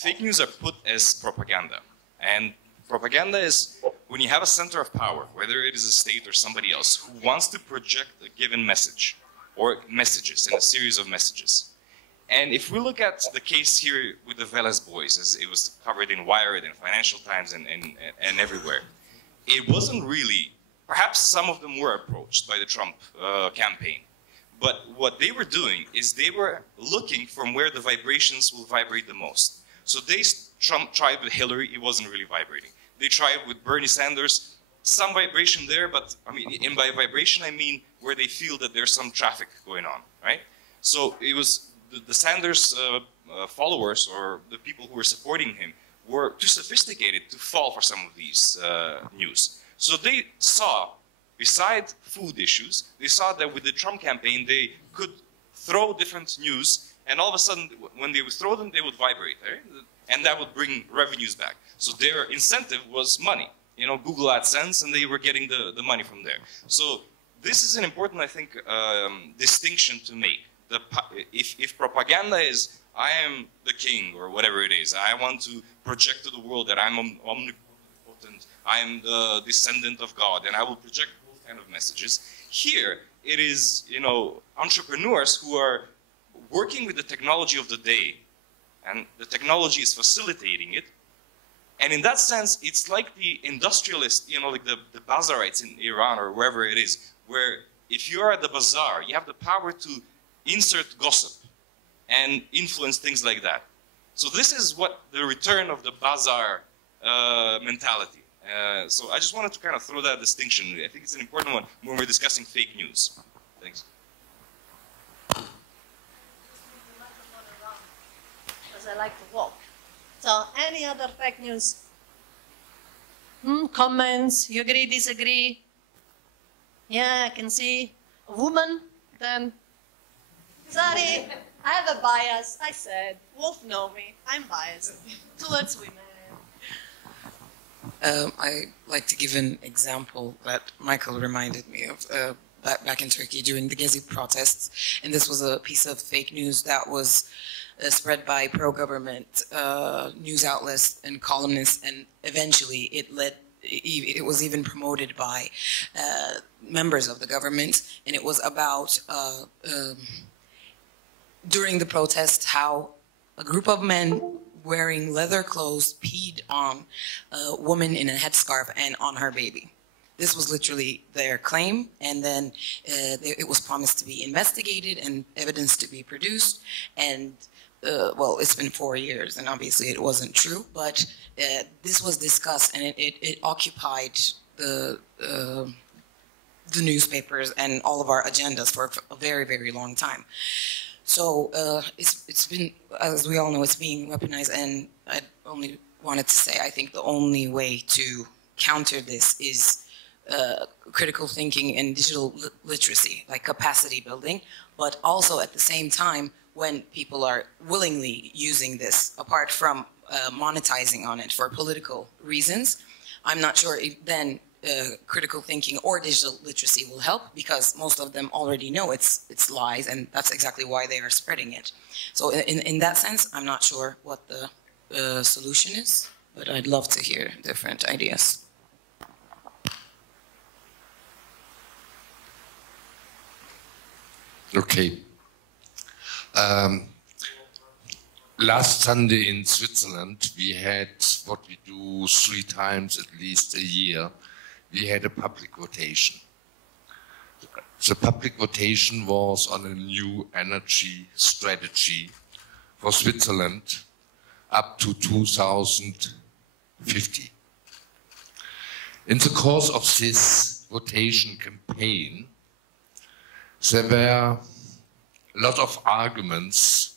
Fake news are put as propaganda, and propaganda is when you have a center of power, whether it is a state or somebody else, who wants to project a given message or messages in a series of messages. And if we look at the case here with the Veles boys, as it was covered in Wired and Financial Times and everywhere, it wasn't really, perhaps some of them were approached by the Trump campaign. But what they were doing is they were looking from where the vibrations will vibrate the most. So Trump tried with Hillary, it wasn't really vibrating. They tried with Bernie Sanders, some vibration there, but I mean, and by vibration I mean where they feel that there's some traffic going on, right? So it was the Sanders followers, or the people who were supporting him, were too sophisticated to fall for some of these news. So they saw, beside food issues, they saw that with the Trump campaign they could throw different news, and all of a sudden when they would throw them, they would vibrate, right? And that would bring revenues back. So their incentive was money, you know, Google AdSense, and they were getting the money from there. So this is an important, I think, distinction to make. If propaganda is, I am the king, or whatever it is, I want to project to the world that I'm omnipotent, I am the descendant of God, and I will project those kind of messages. Here, it is, you know, entrepreneurs who are working with the technology of the day, and the technology is facilitating it. And in that sense, it's like the industrialist, you know, like the bazaarites in Iran or wherever it is, where if you are at the bazaar, you have the power to insert gossip and influence things like that. So this is what the return of the bazaar mentality. So I just wanted to kind of throw that distinction. I think it's an important one when we're discussing fake news. Thanks. Because I like to walk. So any other fake news? Comments? You agree, disagree? Yeah, I can see a woman, then sorry, I have a bias. I said, Wolf know me. I'm biased towards women. I like to give an example that Michael reminded me of back in Turkey during the Gezi protests. And this was a piece of fake news that was spread by pro-government news outlets and columnists, and eventually it was even promoted by members of the government, and it was about during the protest how a group of men wearing leather clothes peed on a woman in a headscarf and on her baby. This was literally their claim, and then it was promised to be investigated and evidence to be produced, and well, it's been 4 years, and obviously it wasn't true, but this was discussed, and it occupied the newspapers and all of our agendas for a very, very long time. So it's been, as we all know, it's being weaponized, and I only wanted to say, I think the only way to counter this is critical thinking and digital literacy, like capacity building, but also at the same time, when people are willingly using this, apart from monetizing on it for political reasons, I'm not sure if then critical thinking or digital literacy will help, because most of them already know it's lies, and that's exactly why they are spreading it. So in that sense, I'm not sure what the solution is, but I'd love to hear different ideas. Okay. Last Sunday in Switzerland, we had what we do 3 times at least a year. We had a public votation. The public votation was on a new energy strategy for Switzerland up to 2050. In the course of this votation campaign, there were a lot of arguments,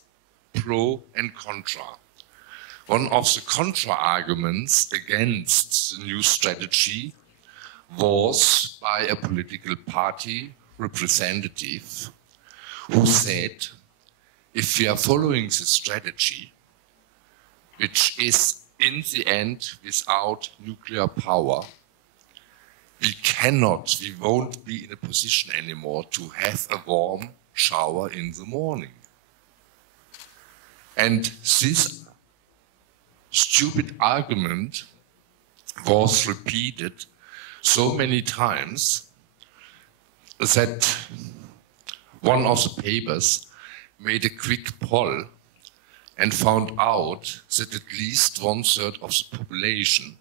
pro and contra. One of the contra-arguments against the new strategy was by a political party representative who said, if we are following the strategy, which is in the end without nuclear power, we won't be in a position anymore to have a warm shower in the morning. And this stupid argument was repeated so many times that one of the papers made a quick poll and found out that at least 1/3 of the population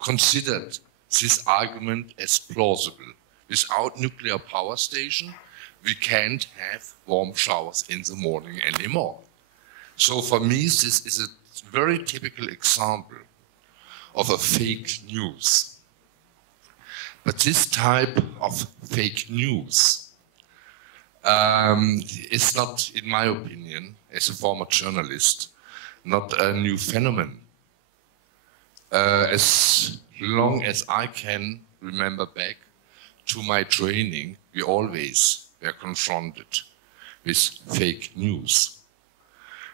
considered this argument as plausible. Without nuclear power station, we can't have warm showers in the morning anymore. So for me, this is a very typical example of a fake news. But this type of fake news is not, in my opinion, as a former journalist, not a new phenomenon. As long as I can remember back to my training, we always were confronted with fake news.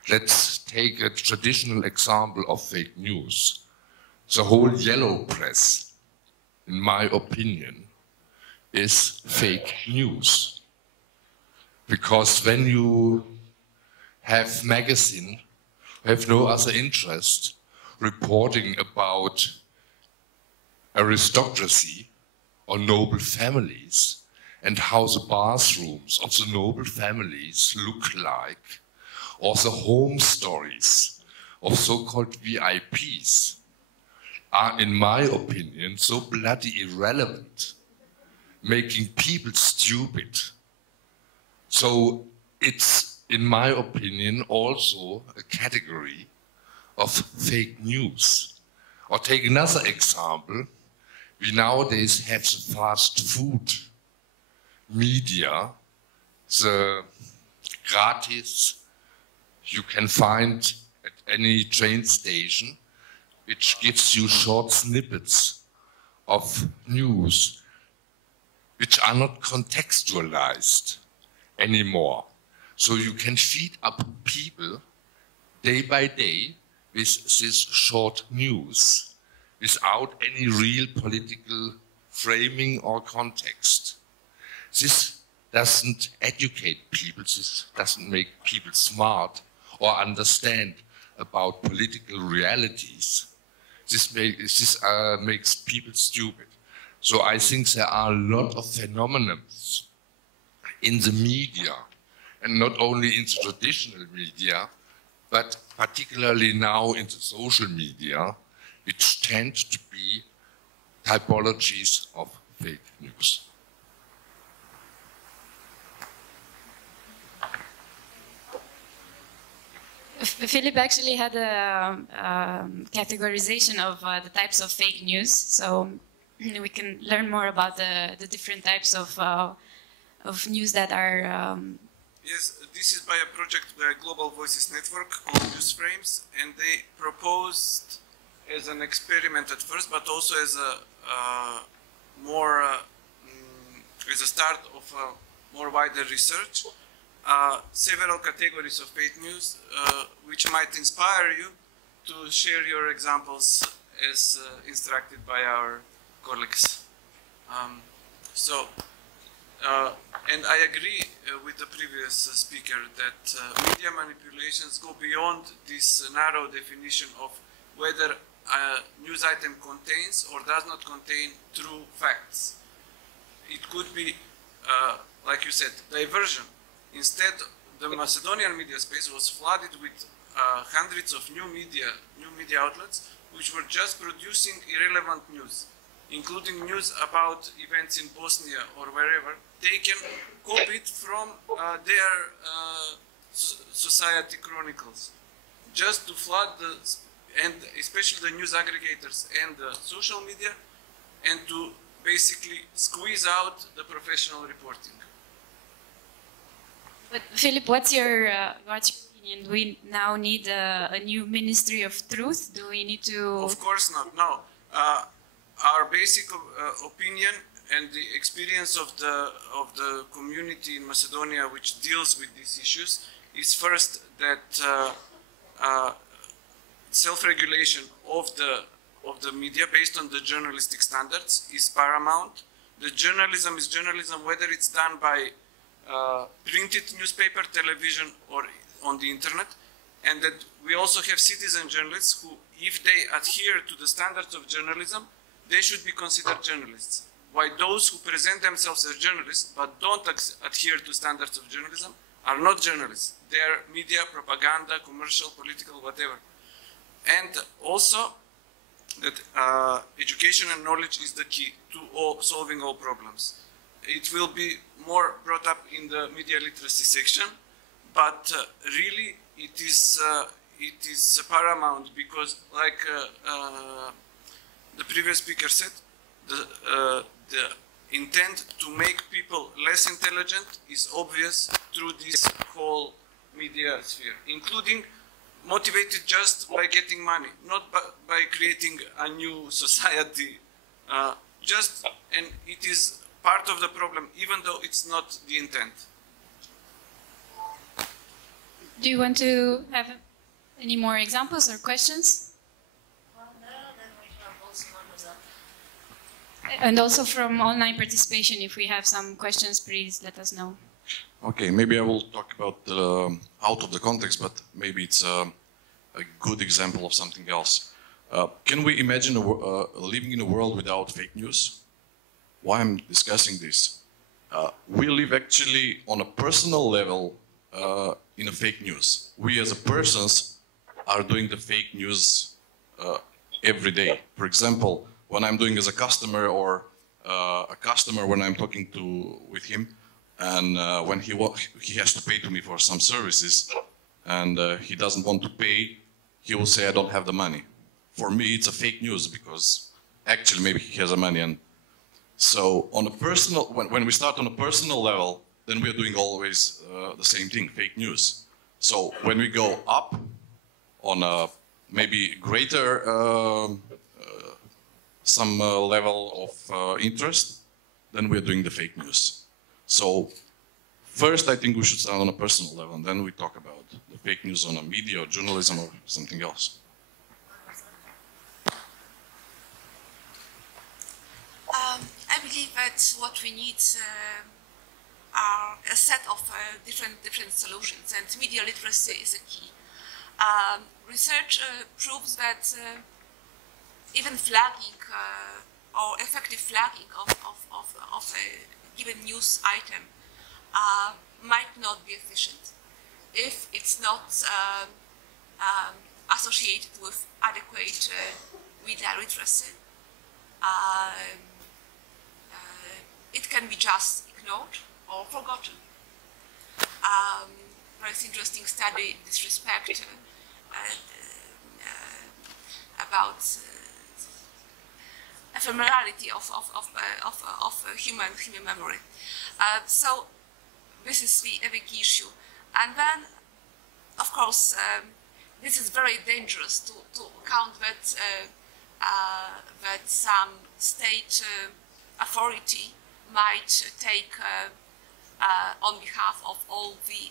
Let's take a traditional example of fake news. The whole yellow press, in my opinion, is fake news. Because when you have magazine who have no other interest reporting about aristocracy or noble families and how the bathrooms of the noble families look like, or the home stories of so-called VIPs, are, in my opinion, so bloody irrelevant, making people stupid. So it's, in my opinion, also a category of fake news. Or take another example, we nowadays have the fast food media, the gratis you can find at any train station, which gives you short snippets of news which are not contextualized anymore. So you can feed up people day by day with this short news without any real political framing or context. This doesn't educate people, this doesn't make people smart or understand about political realities. This makes people stupid. So I think there are a lot of phenomena in the media, and not only in the traditional media, but particularly now in the social media, which tend to be typologies of fake news. Philip actually had a categorization of the types of fake news, so we can learn more about the different types of news that are... Yes, this is by a project by Global Voices Network called News Frames, and they proposed as an experiment at first, but also as a as a start of a more wider research, several categories of fake news, which might inspire you to share your examples as instructed by our colleagues. And I agree with the previous speaker that media manipulations go beyond this narrow definition of whether a news item contains or does not contain true facts. It could be, like you said, diversion. Instead, the Macedonian media space was flooded with hundreds of new media outlets which were just producing irrelevant news, including news about events in Bosnia or wherever, taken, copied from their society chronicles, just to flood and especially the news aggregators and the social media, and to basically squeeze out the professional reporting. But Philip, what's your opinion? Do we now need a new Ministry of Truth? Do we need to... Of course not, no. Our basic opinion and the experience of the community in Macedonia which deals with these issues is first that self-regulation of the media based on the journalistic standards is paramount. The journalism is journalism whether it's done by printed newspaper, television, or on the internet, and that we also have citizen journalists who if they adhere to the standards of journalism, they should be considered journalists. While those who present themselves as journalists but don't adhere to standards of journalism are not journalists. They are media, propaganda, commercial, political, whatever. And also that education and knowledge is the key to solving all problems. It will be more brought up in the media literacy section, but really it is paramount because, like the previous speaker said, the intent to make people less intelligent is obvious through this whole media sphere, including motivated just by getting money, not by creating a new society. And it is part of the problem, even though it's not the intent. Do you want to have any more examples or questions? And also from online participation, if we have some questions, please let us know. Okay, maybe I will talk about out of the context, but maybe it's a good example of something else. Can we imagine living in a world without fake news? Why I'm discussing this? We live actually on a personal level in a fake news. We as a persons are doing the fake news every day. For example, when I'm doing as a customer or a customer when I'm talking with him, and when he has to pay to me for some services, and he doesn't want to pay, he will say, I don't have the money. For me, it's a fake news because actually maybe he has the money. And so on a personal, when we start on a personal level, then we are doing always the same thing, fake news. So when we go up on a maybe greater some level of interest, then we're doing the fake news. So first, I think we should start on a personal level, and then we talk about the fake news on a media or journalism or something else. I believe that what we need are a set of different solutions, and media literacy is a key. Research proves that even flagging or effective flagging of a given news item might not be efficient if it's not associated with adequate media literacy. It can be just ignored or forgotten. There is interesting study in this respect about ephemerality of human memory. So this is the key issue. And then, of course, this is very dangerous to count that that some state authority might take on behalf of all the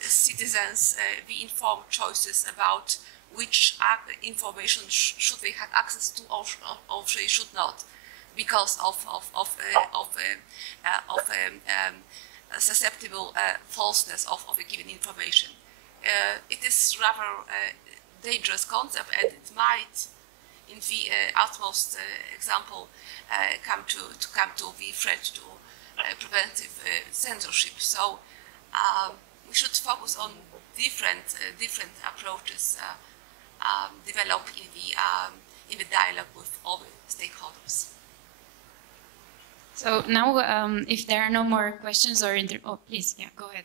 citizens the informed choices about which information should they have access to or they should not, because of susceptible falseness of a given information. It is rather a dangerous concept, and it might, in the utmost example, come to the threat to preventive censorship. So we should focus on different approaches developed in the dialogue with all the stakeholders. So now, if there are no more questions or please, yeah, go ahead.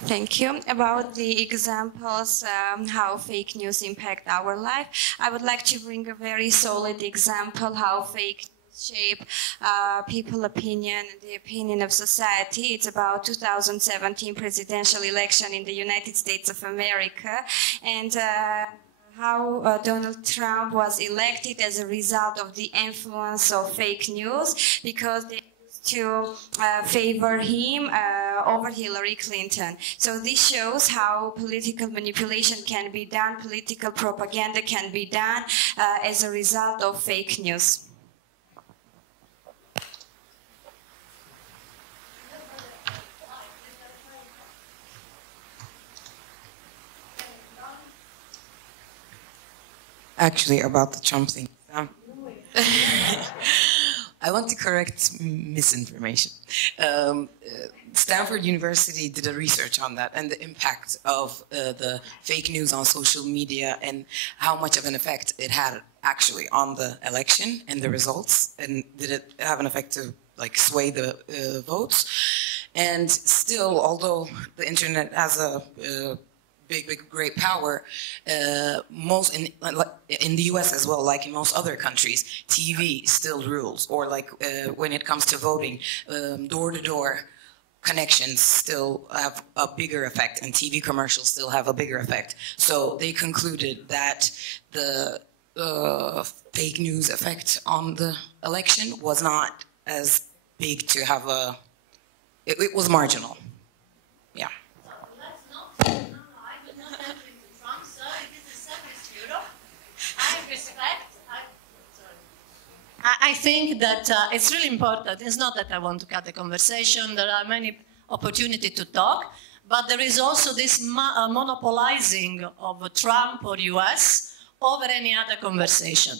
Thank you. About the examples, how fake news impact our life, I would like to bring a very solid example how fake news shape people's opinion and the opinion of society. It's about 2017 presidential election in the United States of America, and how Donald Trump was elected as a result of the influence of fake news, because they to favor him over Hillary Clinton. So this shows how political manipulation can be done, political propaganda can be done as a result of fake news. actually about the Trump thing. I want to correct misinformation. Stanford University did a research on that and the impact of the fake news on social media and how much of an effect it had actually on the election and the results, and did it have an effect to like sway the votes. And still, although the internet has a great power, most in the US as well, like in most other countries, TV still rules. Or like when it comes to voting, door-to-door connections still have a bigger effect, and TV commercials still have a bigger effect. So they concluded that the fake news effect on the election was not as big to have a, it was marginal. Yeah. I think that it's really important. It's not that I want to cut the conversation. There are many opportunities to talk, but there is also this monopolizing of Trump or US over any other conversation.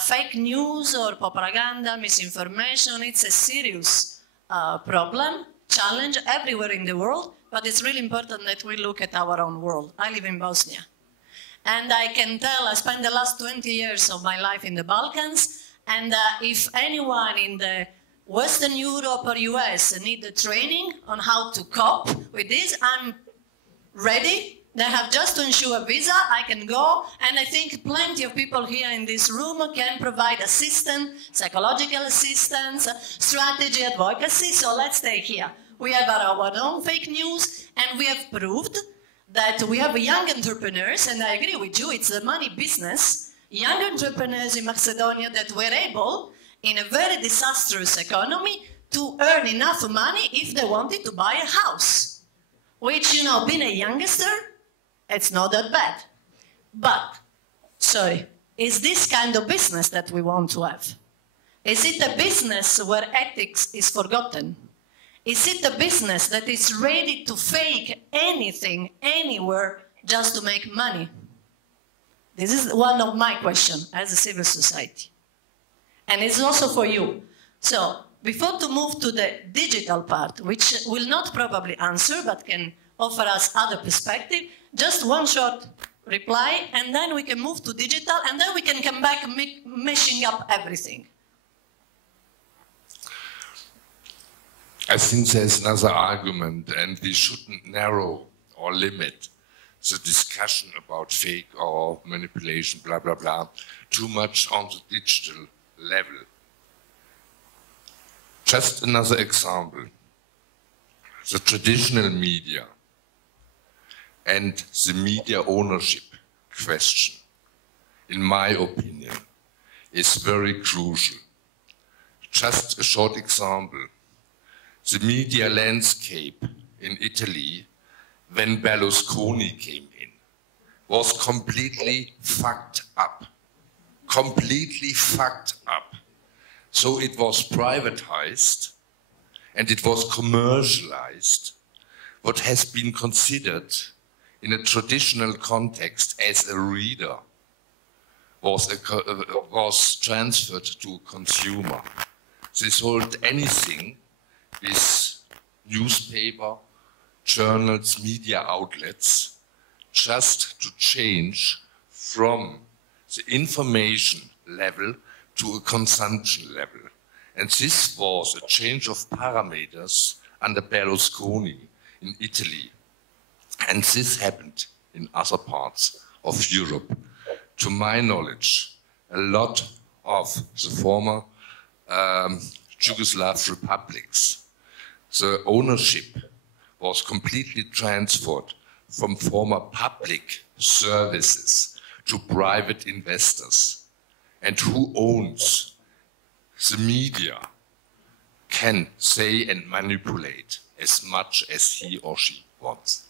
Fake news or propaganda, misinformation, it's a serious problem, challenge everywhere in the world, but it's really important that we look at our own world. I live in Bosnia. And I can tell, I spent the last 20 years of my life in the Balkans, and if anyone in the Western Europe or US need the training on how to cope with this, I'm ready. They have just to issue a visa, I can go, and I think plenty of people here in this room can provide assistance, psychological assistance, strategy, advocacy, so let's stay here. We have our own fake news, and we have proved that we have young entrepreneurs, and I agree with you, it's the money business, young entrepreneurs in Macedonia that were able, in a very disastrous economy, to earn enough money if they wanted to buy a house. Which, you know, being a youngster, it's not that bad. But, sorry, is this kind of business that we want to have? Is it a business where ethics is forgotten? Is it a business that is ready to fake anything, anywhere, just to make money? This is one of my questions as a civil society. And it's also for you. So, before to move to the digital part, which will not probably answer, but can offer us other perspective, just one short reply, and then we can move to digital, and then we can come back meshing up everything. I think there's another argument, and we shouldn't narrow or limit the discussion about fake or manipulation, blah, blah, blah, too much on the digital level. Just another example. The traditional media and the media ownership question, in my opinion, is very crucial. Just a short example. The media landscape in Italy, when Berlusconi came in, was completely fucked up. Completely fucked up. So it was privatized and it was commercialized. What has been considered in a traditional context as a reader was transferred to a consumer. They sold anything with newspaper, journals, media outlets, just to change from the information level to a consumption level. And this was a change of parameters under Berlusconi in Italy. And this happened in other parts of Europe. To my knowledge, a lot of the former Yugoslav republics, the ownership was completely transferred from former public services to private investors. And who owns the media can say and manipulate as much as he or she wants.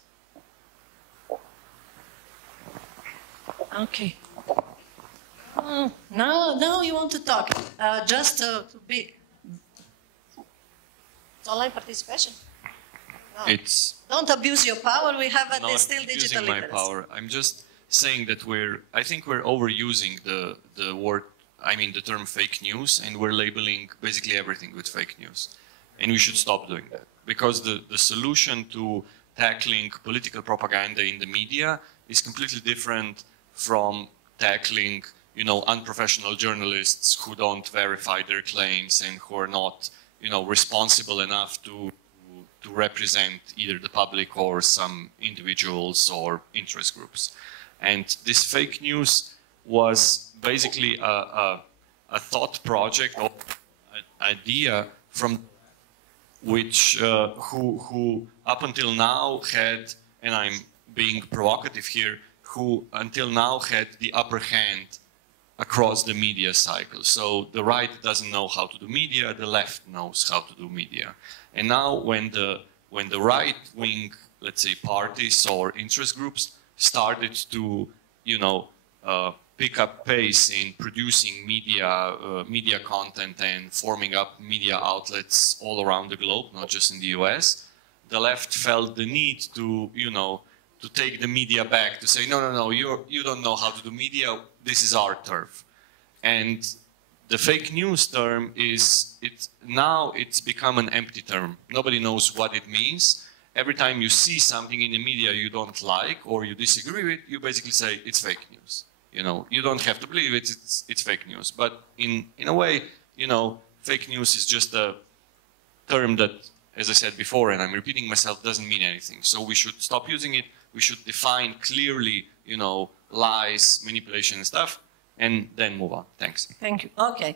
Okay. Now you want to talk. Just to be... It's online participation. No. It's don't abuse your power. We have not still digital using my literacy. power. I'm just saying that I think we're overusing the word, I mean the term fake news, and we're labeling basically everything with fake news. And we should stop doing that. Because the solution to tackling political propaganda in the media is completely different from tackling, you know, unprofessional journalists who don't verify their claims and who are not, you know, responsible enough to represent either the public or some individuals or interest groups. And this fake news was basically a thought project or an idea from which who up until now had, and I'm being provocative here, who until now had the upper hand across the media cycle. So the right doesn't know how to do media, the left knows how to do media. And now when the right-wing, let's say, parties or interest groups started to, you know, pick up pace in producing media content and forming up media outlets all around the globe, not just in the US, the left felt the need to, you know, to take the media back, to say, no, you don't know how to do media, this is our turf. And the fake news term now it's become an empty term. Nobody knows what it means. Every time you see something in the media you don't like or you disagree with, you basically say it's fake news. You know, you don't have to believe it, it's fake news. But in a way, you know, fake news is just a term that, as I said before, and I'm repeating myself, doesn't mean anything. So we should stop using it. We should define clearly, you know, lies, manipulation and stuff, and then move on. Thanks. Thank you. Okay.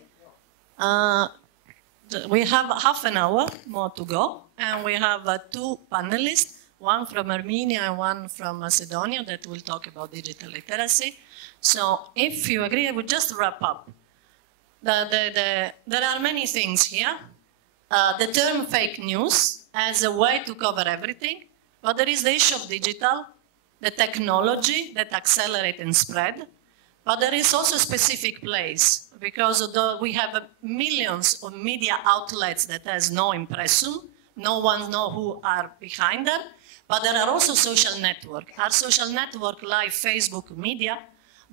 We have half an hour more to go, and we have two panelists, one from Armenia and one from Macedonia, that will talk about digital literacy. So if you agree, I will just wrap up. There are many things here. The term fake news as a way to cover everything, but there is the issue of digital, the technology that accelerate and spread, but there is also a specific place, because although we have millions of media outlets that has no impressum, no one knows who are behind them, but there are also social networks. Our social network, like Facebook media,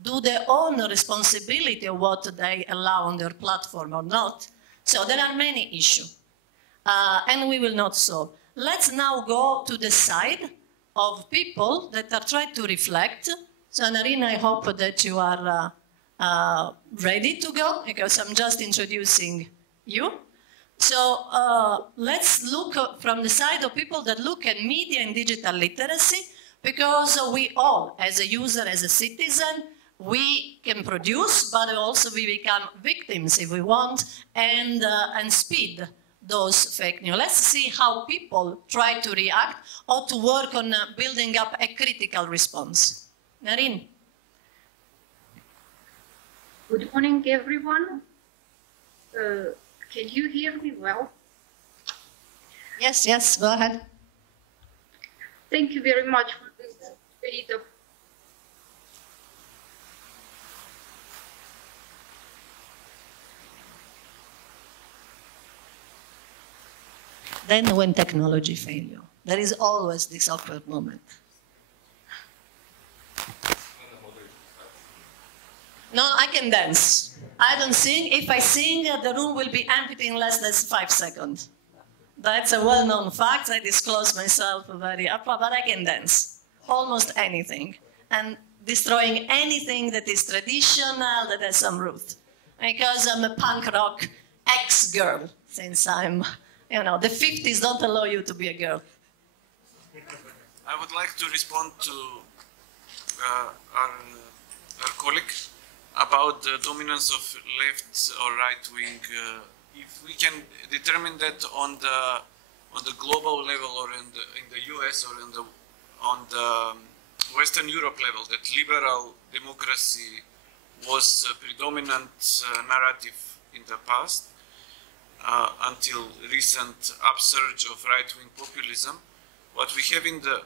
do their own responsibility of what they allow on their platform or not. So there are many issues, and we will not solve. Let's now go to the side of people that are trying to reflect. So Narina, I hope that you are ready to go, because I'm just introducing you. So let's look from the side of people that look at media and digital literacy, because we all, as a user, as a citizen, we can produce, but also we become victims if we want, and speed those fake news. Let's see how people try to react or to work on building up a critical response. Narin. Good morning, everyone. Can you hear me well? Yes, yes, go ahead. Thank you very much for this debate of Then when technology fails you, there is always this awkward moment. No, I can dance. I don't sing. If I sing, the room will be empty in less than 5 seconds. That's a well-known fact. I disclose myself very upfront, but I can dance. Almost anything. And destroying anything that is traditional, that has some root. Because I'm a punk rock ex-girl, since I'm, you know, the 50s don't allow you to be a girl. I would like to respond to our colleague about the dominance of left or right wing. If we can determine that on the global level, or in the US, or on the Western Europe level, that liberal democracy was a predominant narrative in the past, until recent upsurge of right-wing populism, what we have in the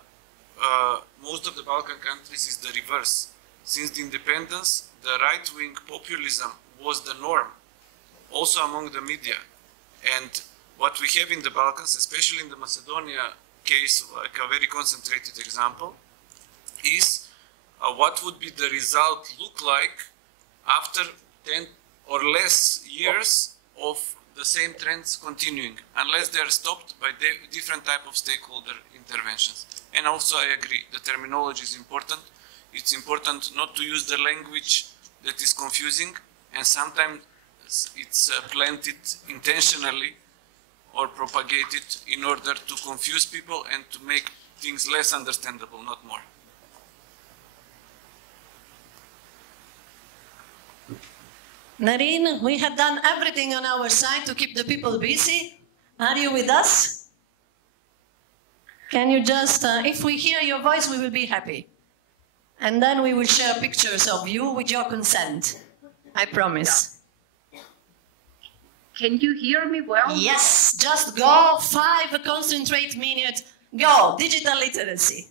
most of the Balkan countries is the reverse. Since the independence, the right-wing populism was the norm, also among the media. And what we have in the Balkans, especially in the Macedonia case, like a very concentrated example, is what would be the result look like after 10 or less years of the same trends continuing, unless they are stopped by different type of stakeholder interventions. And also I agree, the terminology is important. It's important not to use the language that is confusing, and sometimes it's planted intentionally or propagated in order to confuse people and to make things less understandable, not more. Narine, we have done everything on our side to keep the people busy. Are you with us? Can you just, if we hear your voice, we will be happy. And then we will share pictures of you with your consent. I promise. Can you hear me well? Yes, just go 5 concentrate minutes. Go, digital literacy,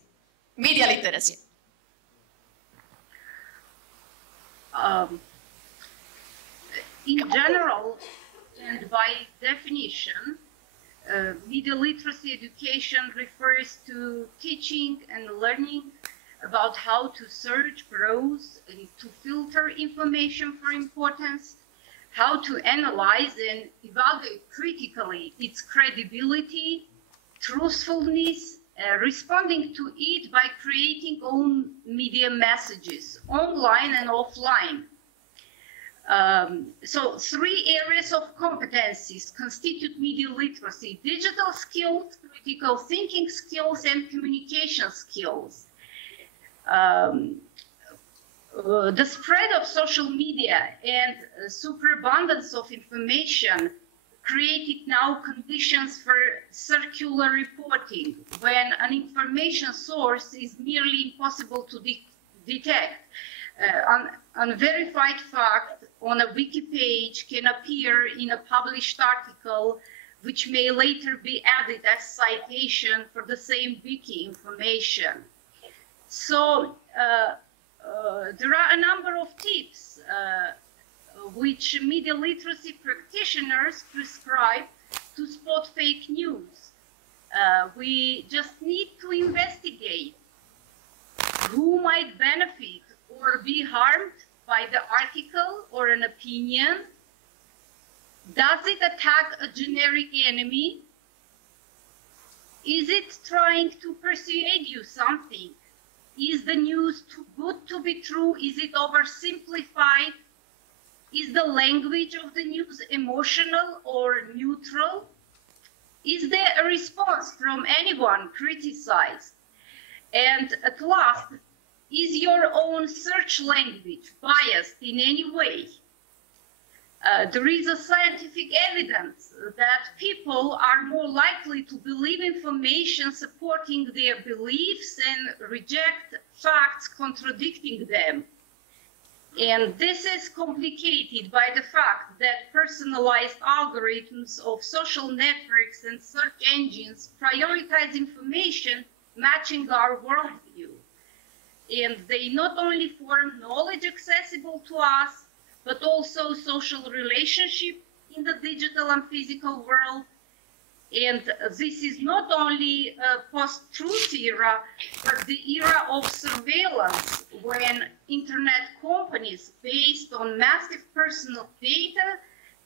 media literacy. In general, and by definition, media literacy education refers to teaching and learning about how to search, browse, and to filter information for importance, how to analyze and evaluate critically its credibility, truthfulness, responding to it by creating own media messages, online and offline. So 3 areas of competencies constitute media literacy: digital skills, critical thinking skills, and communication skills. The spread of social media and superabundance of information created now conditions for circular reporting, when an information source is nearly impossible to detect. Unverified fact on a wiki page can appear in a published article, which may later be added as citation for the same wiki information. So there are a number of tips which media literacy practitioners prescribe to spot fake news. We just need to investigate who might benefit or be harmed by the article or an opinion. Does it attack a generic enemy? Is it trying to persuade you something? Is the news too good to be true? Is it oversimplified? Is the language of the news emotional or neutral? Is there a response from anyone criticized? And at last, is your own search language biased in any way? There is a scientific evidence that people are more likely to believe information supporting their beliefs and reject facts contradicting them. And this is complicated by the fact that personalized algorithms of social networks and search engines prioritize information matching our worldview. And they not only form knowledge accessible to us, but also social relationship in the digital and physical world. And this is not only a post-truth era, but the era of surveillance, when internet companies, based on massive personal data,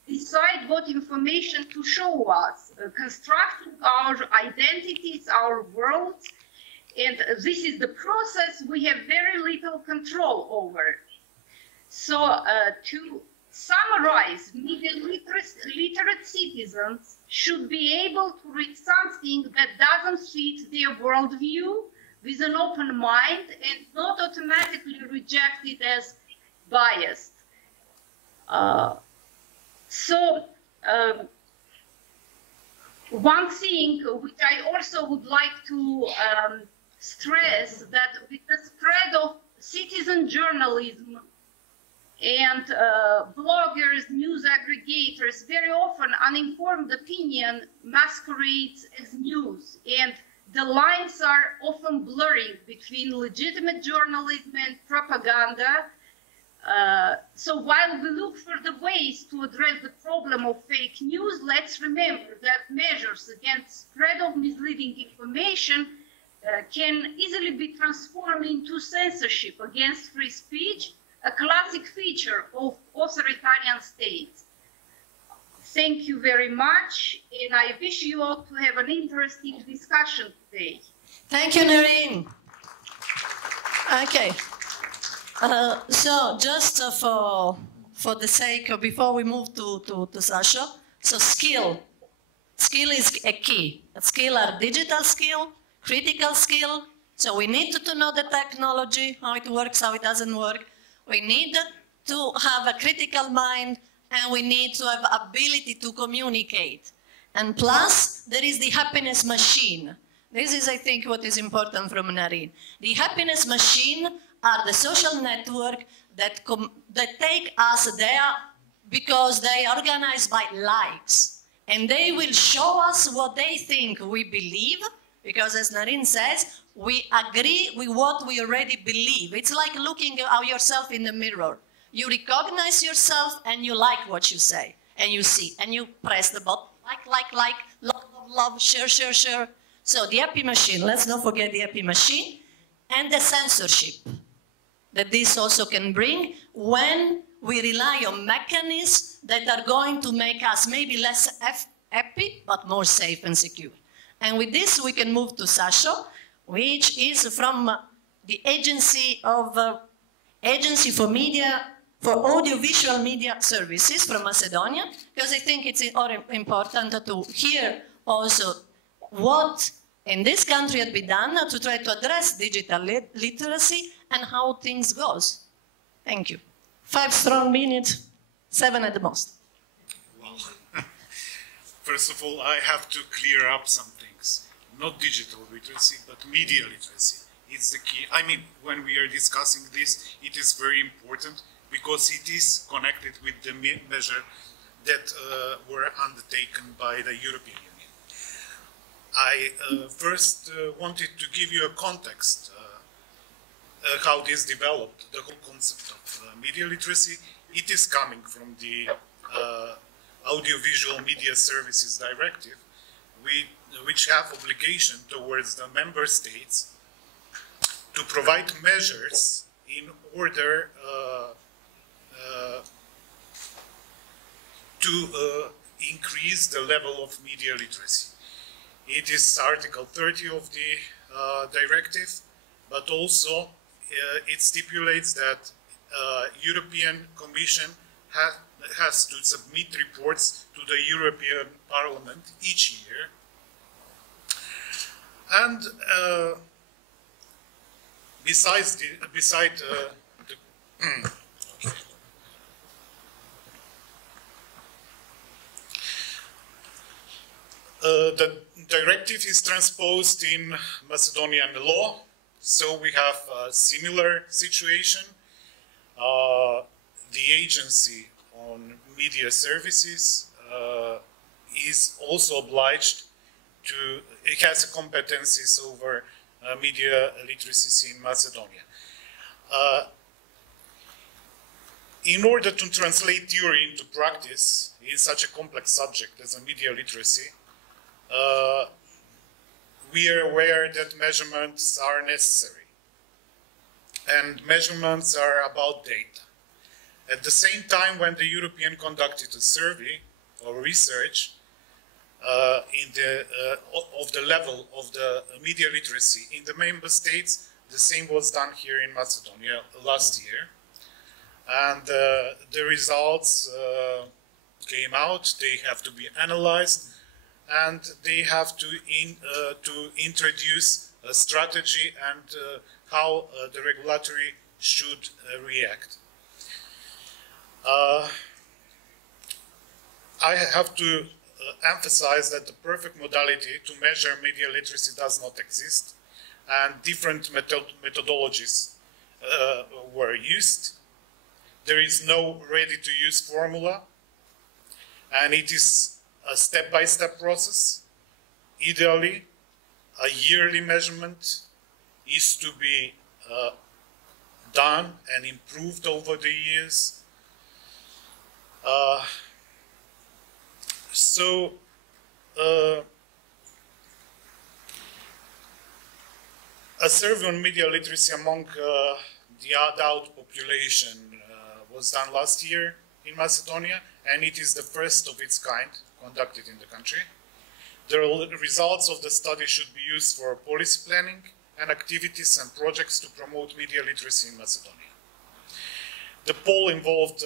decide what information to show us, constructing our identities, our worlds. And this is the process we have very little control over. So to summarize, media literate citizens should be able to read something that doesn't fit their worldview with an open mind and not automatically reject it as biased. One thing which I also would like to stress, that with the spread of citizen journalism and bloggers, news aggregators, very often uninformed opinion masquerades as news, and the lines are often blurring between legitimate journalism and propaganda. So while we look for the ways to address the problem of fake news, let's remember that measures against spread of misleading information can easily be transformed into censorship against free speech, a classic feature of authoritarian states. Thank you very much, and I wish you all to have an interesting discussion today. Thank you, Noreen. Okay. So just for the sake of, before we move to Sasha, so skill is a key. Skill are digital skill, critical skill. So we need to know the technology, how it works, how it doesn't work. We need to have a critical mind, and we need to have ability to communicate. And plus, there is the happiness machine. This is, I think, what is important from Nareen. The happiness machine are the social network that take us there because they are organized by likes. And they will show us what they think we believe, because as Nareen says, we agree with what we already believe. It's like looking at yourself in the mirror. You recognize yourself and you like what you say and you see, and you press the button, like, love, share. So the happy machine, let's not forget the happy machine, and the censorship that this also can bring when we rely on mechanisms that are going to make us maybe less happy, but more safe and secure. And with this, we can move to Sasha, which is from the Agency for Audiovisual Media Services from Macedonia, because I think it's important to hear also what in this country had been done to try to address digital literacy and how things goes. Thank you. 5 strong minutes, 7 at the most. Well, first of all, I have to clear up some things. Not digital literacy, but media literacy. It's the key. I mean, when we are discussing this, it is very important because it is connected with the measure that were undertaken by the European Union. I first wanted to give you a context how this developed, the whole concept of media literacy. It is coming from the Audiovisual Media Services Directive, which have obligation towards the member states to provide measures in order to increase the level of media literacy. It is Article 30 of the directive, but also it stipulates that European Commission has to submit reports to the European Parliament each year. And besides the directive is transposed in Macedonian law, so we have a similar situation. The Agency on Media Services is also obliged to, it has competencies over media literacy in Macedonia. In order to translate theory into practice in such a complex subject as a media literacy, we are aware that measurements are necessary, and measurements are about data. At the same time, when the European conducted a survey or research of the level of the media literacy in the member states, the same was done here in Macedonia last year, and the results came out. They have to be analyzed, and they have to introduce a strategy and how the regulatory should react. I have to emphasize that the perfect modality to measure media literacy does not exist, and different methodologies were used. There is no ready-to-use formula, and it is a step-by-step process. Ideally, a yearly measurement is to be done and improved over the years. A survey on media literacy among the adult population was done last year in Macedonia, and it is the first of its kind conducted in the country. The results of the study should be used for policy planning and activities and projects to promote media literacy in Macedonia. The poll involved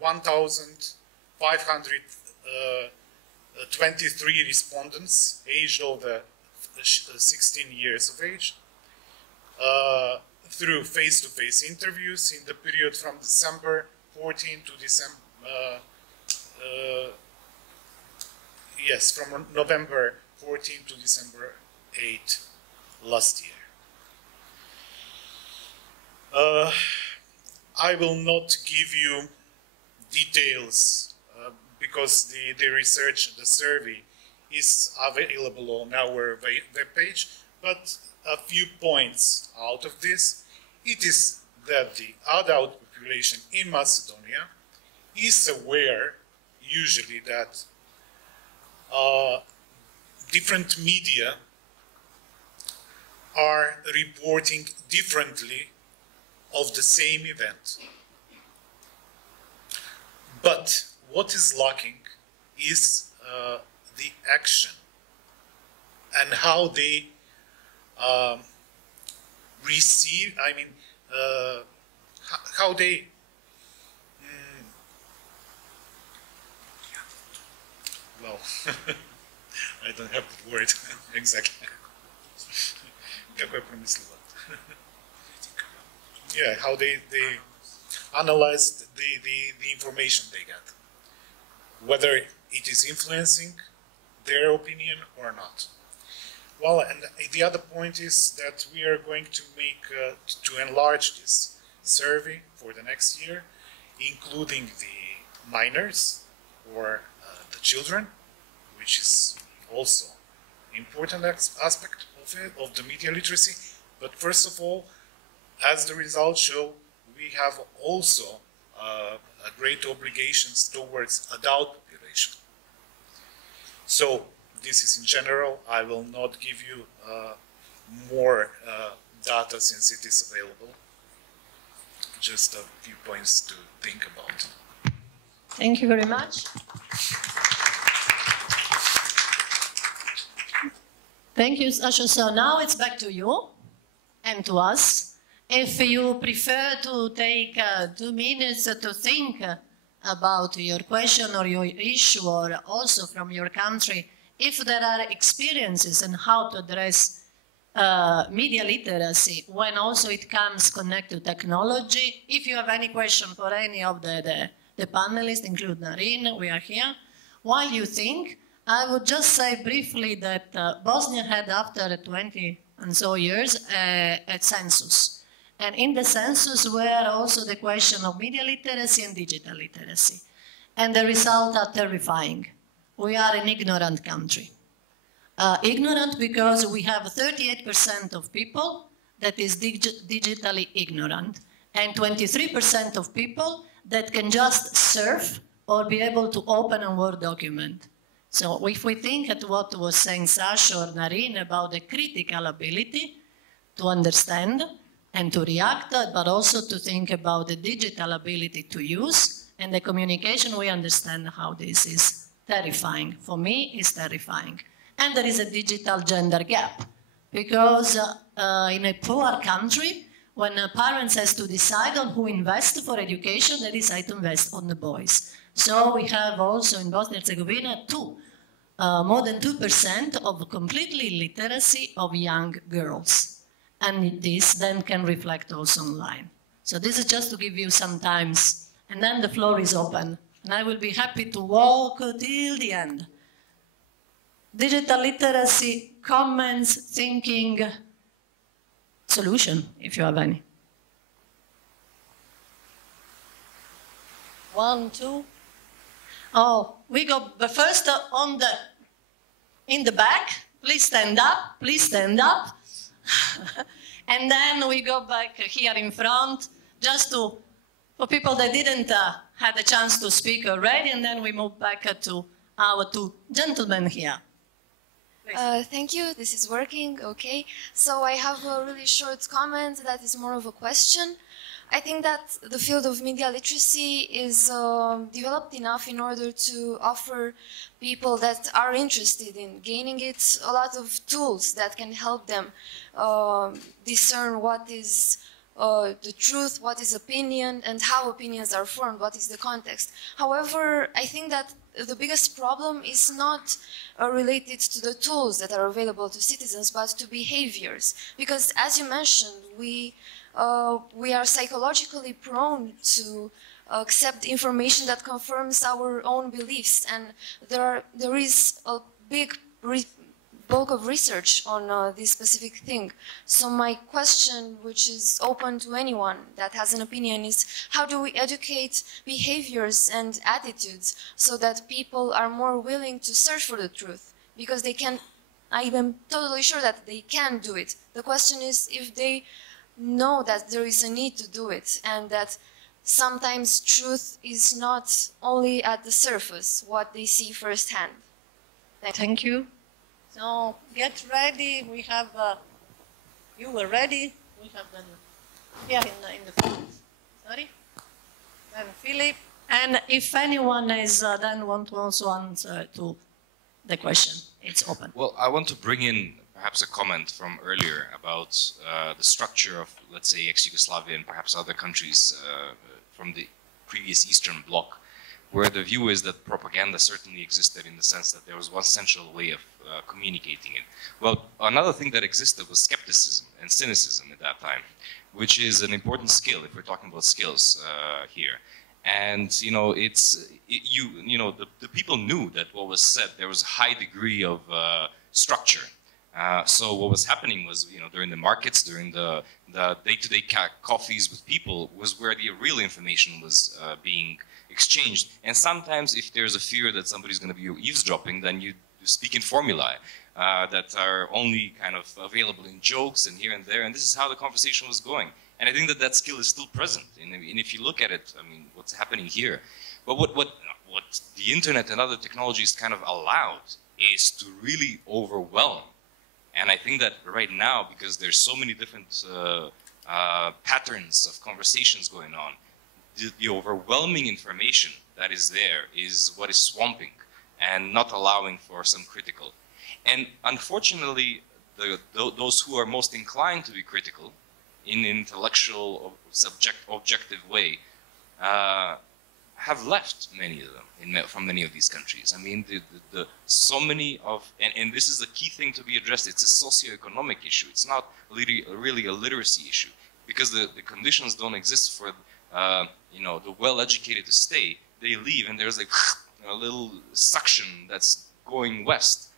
1,523 respondents aged over 16 years of age through face-to-face interviews in the period from December 14 to from November 14 to December 8 last year. I will not give you details because the research, the survey is available on our webpage, but a few points out of this. It is that the adult population in Macedonia is aware usually that different media are reporting differently of the same event. But what is lacking is the action and how they receive, how they well, I don't have the word exactly. Yeah, how they analyze the information they get, whether it is influencing their opinion or not. Well, and the other point is that we are going to make, to enlarge this survey for the next year, including the minors or the children, which is also important aspect of it, of the media literacy. But first of all, as the results show, we have also great obligations towards adult population. So this is in general. I will not give you more data since it is available. Just a few points to think about. Thank you very much. Thank you, Sasha. So now it's back to you and to us. If you prefer to take 2 minutes to think about your question or your issue, or also from your country, if there are experiences in how to address media literacy when also it comes connected to technology. If you have any question for any of the panelists, including Narine, we are here. While you think, I would just say briefly that Bosnia had, after 20 and so years, a census. And in the census were also the question of media literacy and digital literacy. And the results are terrifying. We are an ignorant country. Ignorant because we have 38% of people that is digitally ignorant, and 23% of people that can just surf or be able to open a Word document. So if we think at what was saying Sasha or Narine about the critical ability to understand and to react, but also to think about the digital ability to use and the communication, we understand how this is terrifying. For me, it's terrifying. And there is a digital gender gap, because in a poor country, when parents has to decide on who invests for education, they decide to invest on the boys. So we have also in Bosnia and Herzegovina more than 2% of completely literacy of young girls. And this then can reflect also online. So this is just to give you some times, and then the floor is open. And I will be happy to walk till the end. Digital literacy, comments, thinking, solution, if you have any. 1, 2. Oh, we go first in the back. Please stand up, please stand up. And then we go back here in front, just for people that didn't have a chance to speak already, and then we move back to our 2 gentlemen here. Thank you. This is working. Okay. So I have a really short comment that is more of a question. I think that the field of media literacy is developed enough in order to offer people that are interested in gaining it a lot of tools that can help them discern what is the truth, what is opinion, and how opinions are formed, what is the context. However, I think that the biggest problem is not related to the tools that are available to citizens, but to behaviors. Because, as you mentioned, we are psychologically prone to accept information that confirms our own beliefs, and there is a big bulk of research on this specific thing. So my question, which is open to anyone that has an opinion, is how do we educate behaviors and attitudes so that people are more willing to search for the truth? Because they can, I am totally sure that they can do it. The question is if they know that there is a need to do it, and that sometimes truth is not only at the surface, what they see firsthand. Thank you. So get ready. We have, you were ready. We have them here in the front. Sorry. Then Philip. And if anyone is then want to also answer to the question, it's open. Well, I want to bring in perhaps a comment from earlier about the structure of, let's say, ex-Yugoslavia and perhaps other countries from the previous Eastern Bloc, where the view is that propaganda certainly existed in the sense that there was one central way of communicating it. Well, another thing that existed was skepticism and cynicism at that time, which is an important skill if we're talking about skills here. And the people knew that what was said, there was a high degree of structure. So what was happening was, during the markets, during the day-to-day coffees with people, was where the real information was being exchanged. And sometimes if there's a fear that somebody's going to be eavesdropping, then you speak in formulae that are only kind of available in jokes and here and there, and this is how the conversation was going. And I think that that skill is still present. And if you look at it, I mean, what's happening here. But what the internet and other technologies kind of allowed is to really overwhelm. And I think that right now, because there's so many different patterns of conversations going on, the overwhelming information that is there is what is swamping and not allowing for some critical. And unfortunately, those who are most inclined to be critical in an intellectual, objective way have left, many of them, from many of these countries. I mean, so many of, and this is a key thing to be addressed, it's a socioeconomic issue. It's not really a literacy issue, because the conditions don't exist for, the well-educated to stay. They leave, and there's like a little suction that's going west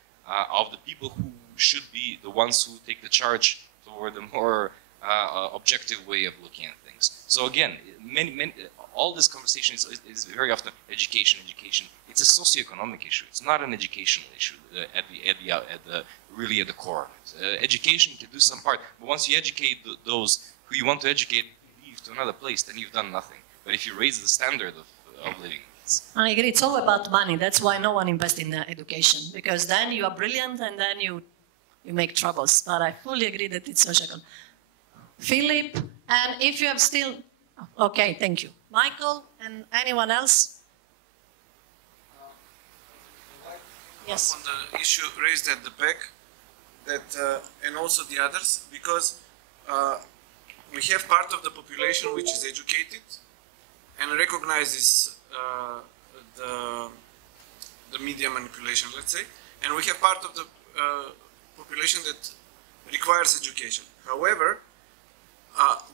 of the people who should be the ones who take the charge toward the more objective way of looking at things. So again, all this conversation is very often education. It's a socioeconomic issue. It's not an educational issue really at the core. Education can do some part, but once you educate those who you want to educate, you leave to another place, then you've done nothing. But if you raise the standard of living, I agree. It's all about money. That's why no one invests in education, because then you are brilliant and then you make troubles. But I fully agree that it's social. Philip, and if you have still, okay, thank you. Michael and anyone else? Yes. On the issue raised at the back, that and also the others, because we have part of the population which is educated and recognizes the media manipulation, let's say, and we have part of the population that requires education. However,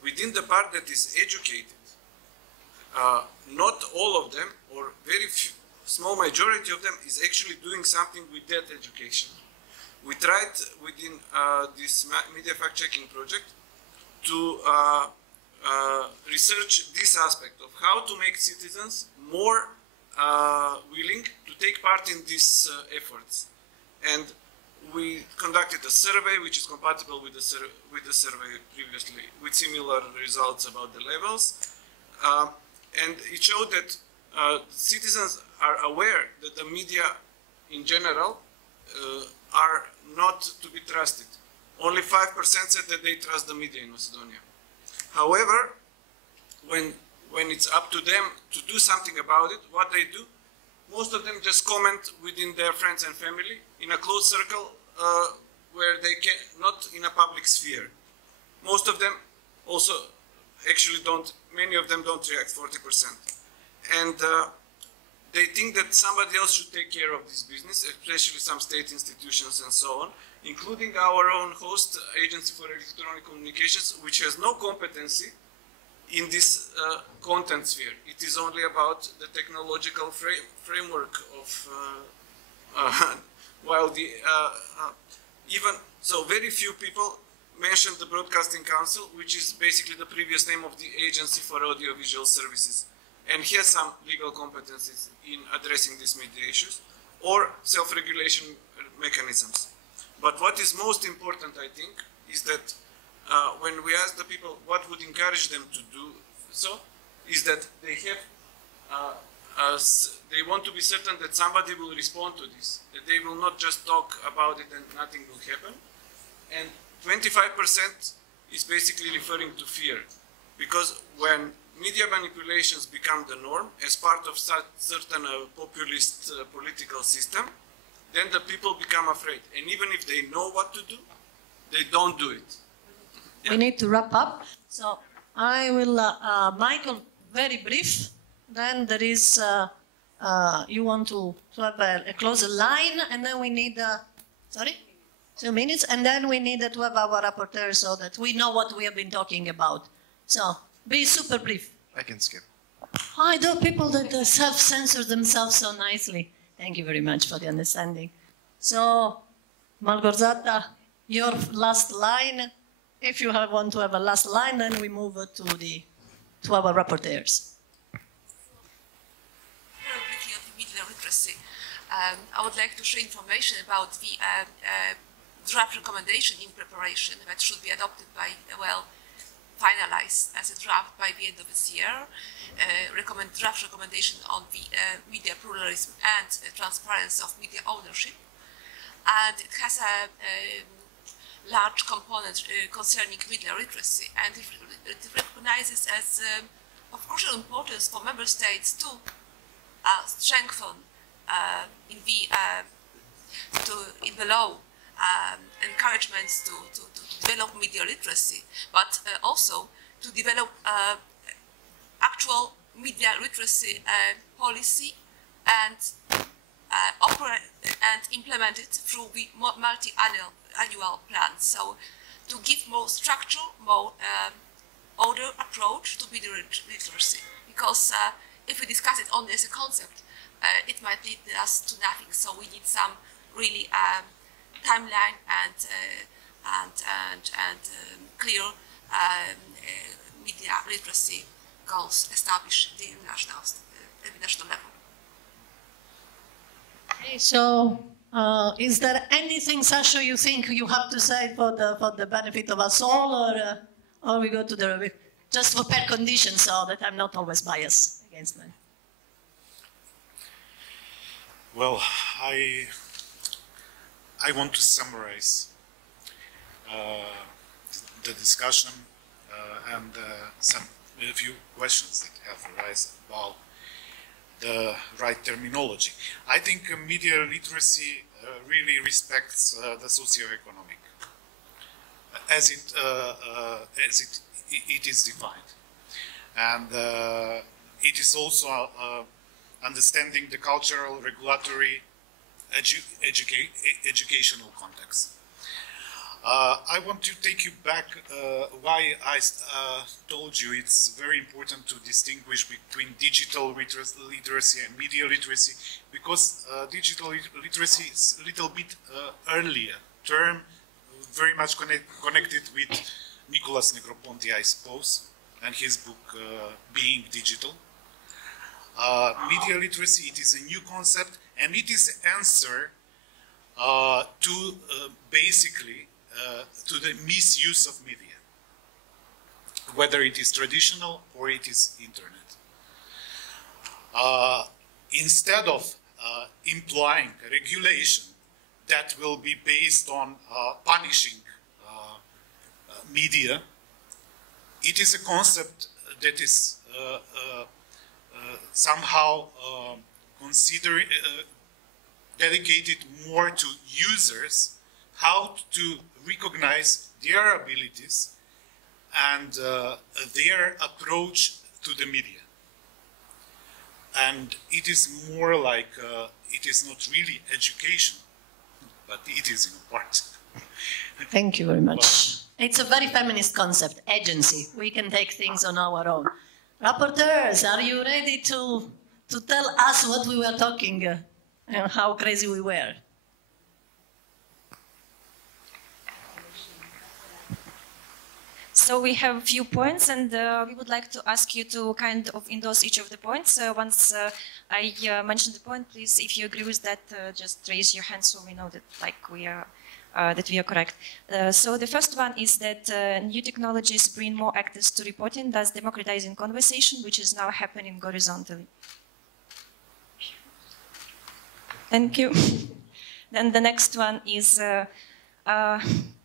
within the part that is educated, not all of them, or very few, small majority of them, is actually doing something with that education. We tried within this media fact-checking project to research this aspect of how to make citizens more willing to take part in these efforts. And we conducted a survey which is compatible with the survey previously, with similar results about the levels. And it showed that citizens are aware that the media in general are not to be trusted. Only 5% said that they trust the media in Macedonia. However, when it's up to them to do something about it, what they do, most of them just comment within their friends and family in a closed circle where they can, not in a public sphere. Most of them also actually don't, many of them don't react, 40%. And they think that somebody else should take care of this business, especially some state institutions and so on, including our own host, Agency for Electronic Communications, which has no competency in this content sphere. It is only about the technological framework of, while the, even, so very few people mentioned the Broadcasting Council, which is basically the previous name of the Agency for Audiovisual Services, and has some legal competencies in addressing these media issues, or self-regulation mechanisms. But what is most important, I think, is that when we ask the people what would encourage them to do so, is that they have, they want to be certain that somebody will respond to this, that they will not just talk about it and nothing will happen. And 25% is basically referring to fear, because when media manipulations become the norm as part of certain populist political system, then the people become afraid. And even if they know what to do, they don't do it. We need to wrap up. So I will, Michael, very brief. Then there is, you want to have a closer line, and then we need, sorry? 2 minutes, and then we need to have our rapporteur so that we know what we have been talking about. So, be super brief. I can skip. I know people that self-censor themselves so nicely. Thank you very much for the understanding. So, Malgorzata, your last line. If you want to have a last line, then we move to our rapporteurs. Very briefly on the media literacy. I would like to share information about the draft recommendation in preparation that should be adopted by, well, finalized as a draft by the end of this year. Draft recommendation on the media pluralism and transparency of media ownership. And it has a large component concerning media literacy, and it recognizes as of crucial importance for member states to strengthen in the law encouragements to develop media literacy, but also to develop actual media literacy policy and operate and implement it through the multi-annual plan. So to give more structure, more order approach to media literacy, because if we discuss it only as a concept, it might lead us to nothing. So we need some really timeline and clear media literacy goals established at the national level. Okay, so is there anything, Sasha, you think you have to say for the benefit of us all, or we go to the just for per condition, so that I'm not always biased against them? Well, I want to summarize the discussion and a few questions that have arisen about the right terminology. I think media literacy really respects the socioeconomic as it is defined, and it is also understanding the cultural, regulatory, educational context. I want to take you back why I told you it's very important to distinguish between digital literacy and media literacy, because digital literacy is a little bit earlier term, very much connected with Nicolas Negroponte, I suppose, and his book Being Digital. Media literacy, it is a new concept, and it is answer to basically to the misuse of media, whether it is traditional or it is internet. Instead of implying regulation that will be based on punishing media. It is a concept that is somehow dedicated more to users, how to recognize their abilities and their approach to the media. And it is more like, it is not really education, but it is in part. Thank you very much. It's a very feminist concept, agency. We can take things on our own. Rapporteurs, are you ready to tell us what we were talking and how crazy we were? So we have a few points, and we would like to ask you to kind of endorse each of the points. Once I mention the point, please, if you agree with that, just raise your hand so we know that we are correct. So the first one is that new technologies bring more actors to reporting, thus democratizing conversation, which is now happening horizontally. Thank you. Then the next one is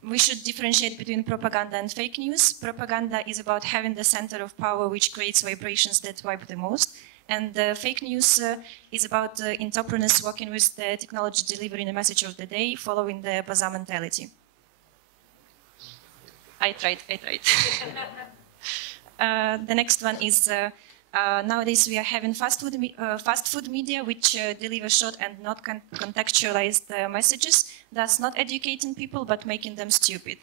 we should differentiate between propaganda and fake news. Propaganda is about having the center of power which creates vibrations that vibe the most. And fake news is about entrepreneurs working with the technology, delivering the message of the day, following the bazaar mentality. I tried. The next one is nowadays we are having fast food media which deliver short and not contextualized messages, thus not educating people but making them stupid.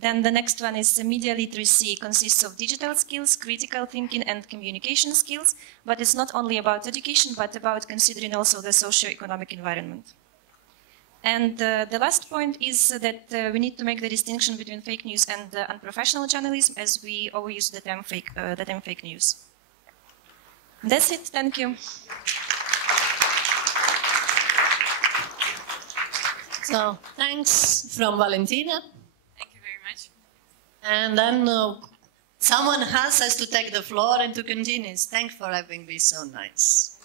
Then the next one is media literacy consists of digital skills, critical thinking and communication skills, but it's not only about education but about considering also the socio-economic environment. And the last point is that we need to make the distinction between fake news and unprofessional journalism, as we overuse the term fake news. That's it. Thank you. So thanks from Valentina. Thank you very much. And then someone else has to take the floor and to continue. Thanks for having been so nice.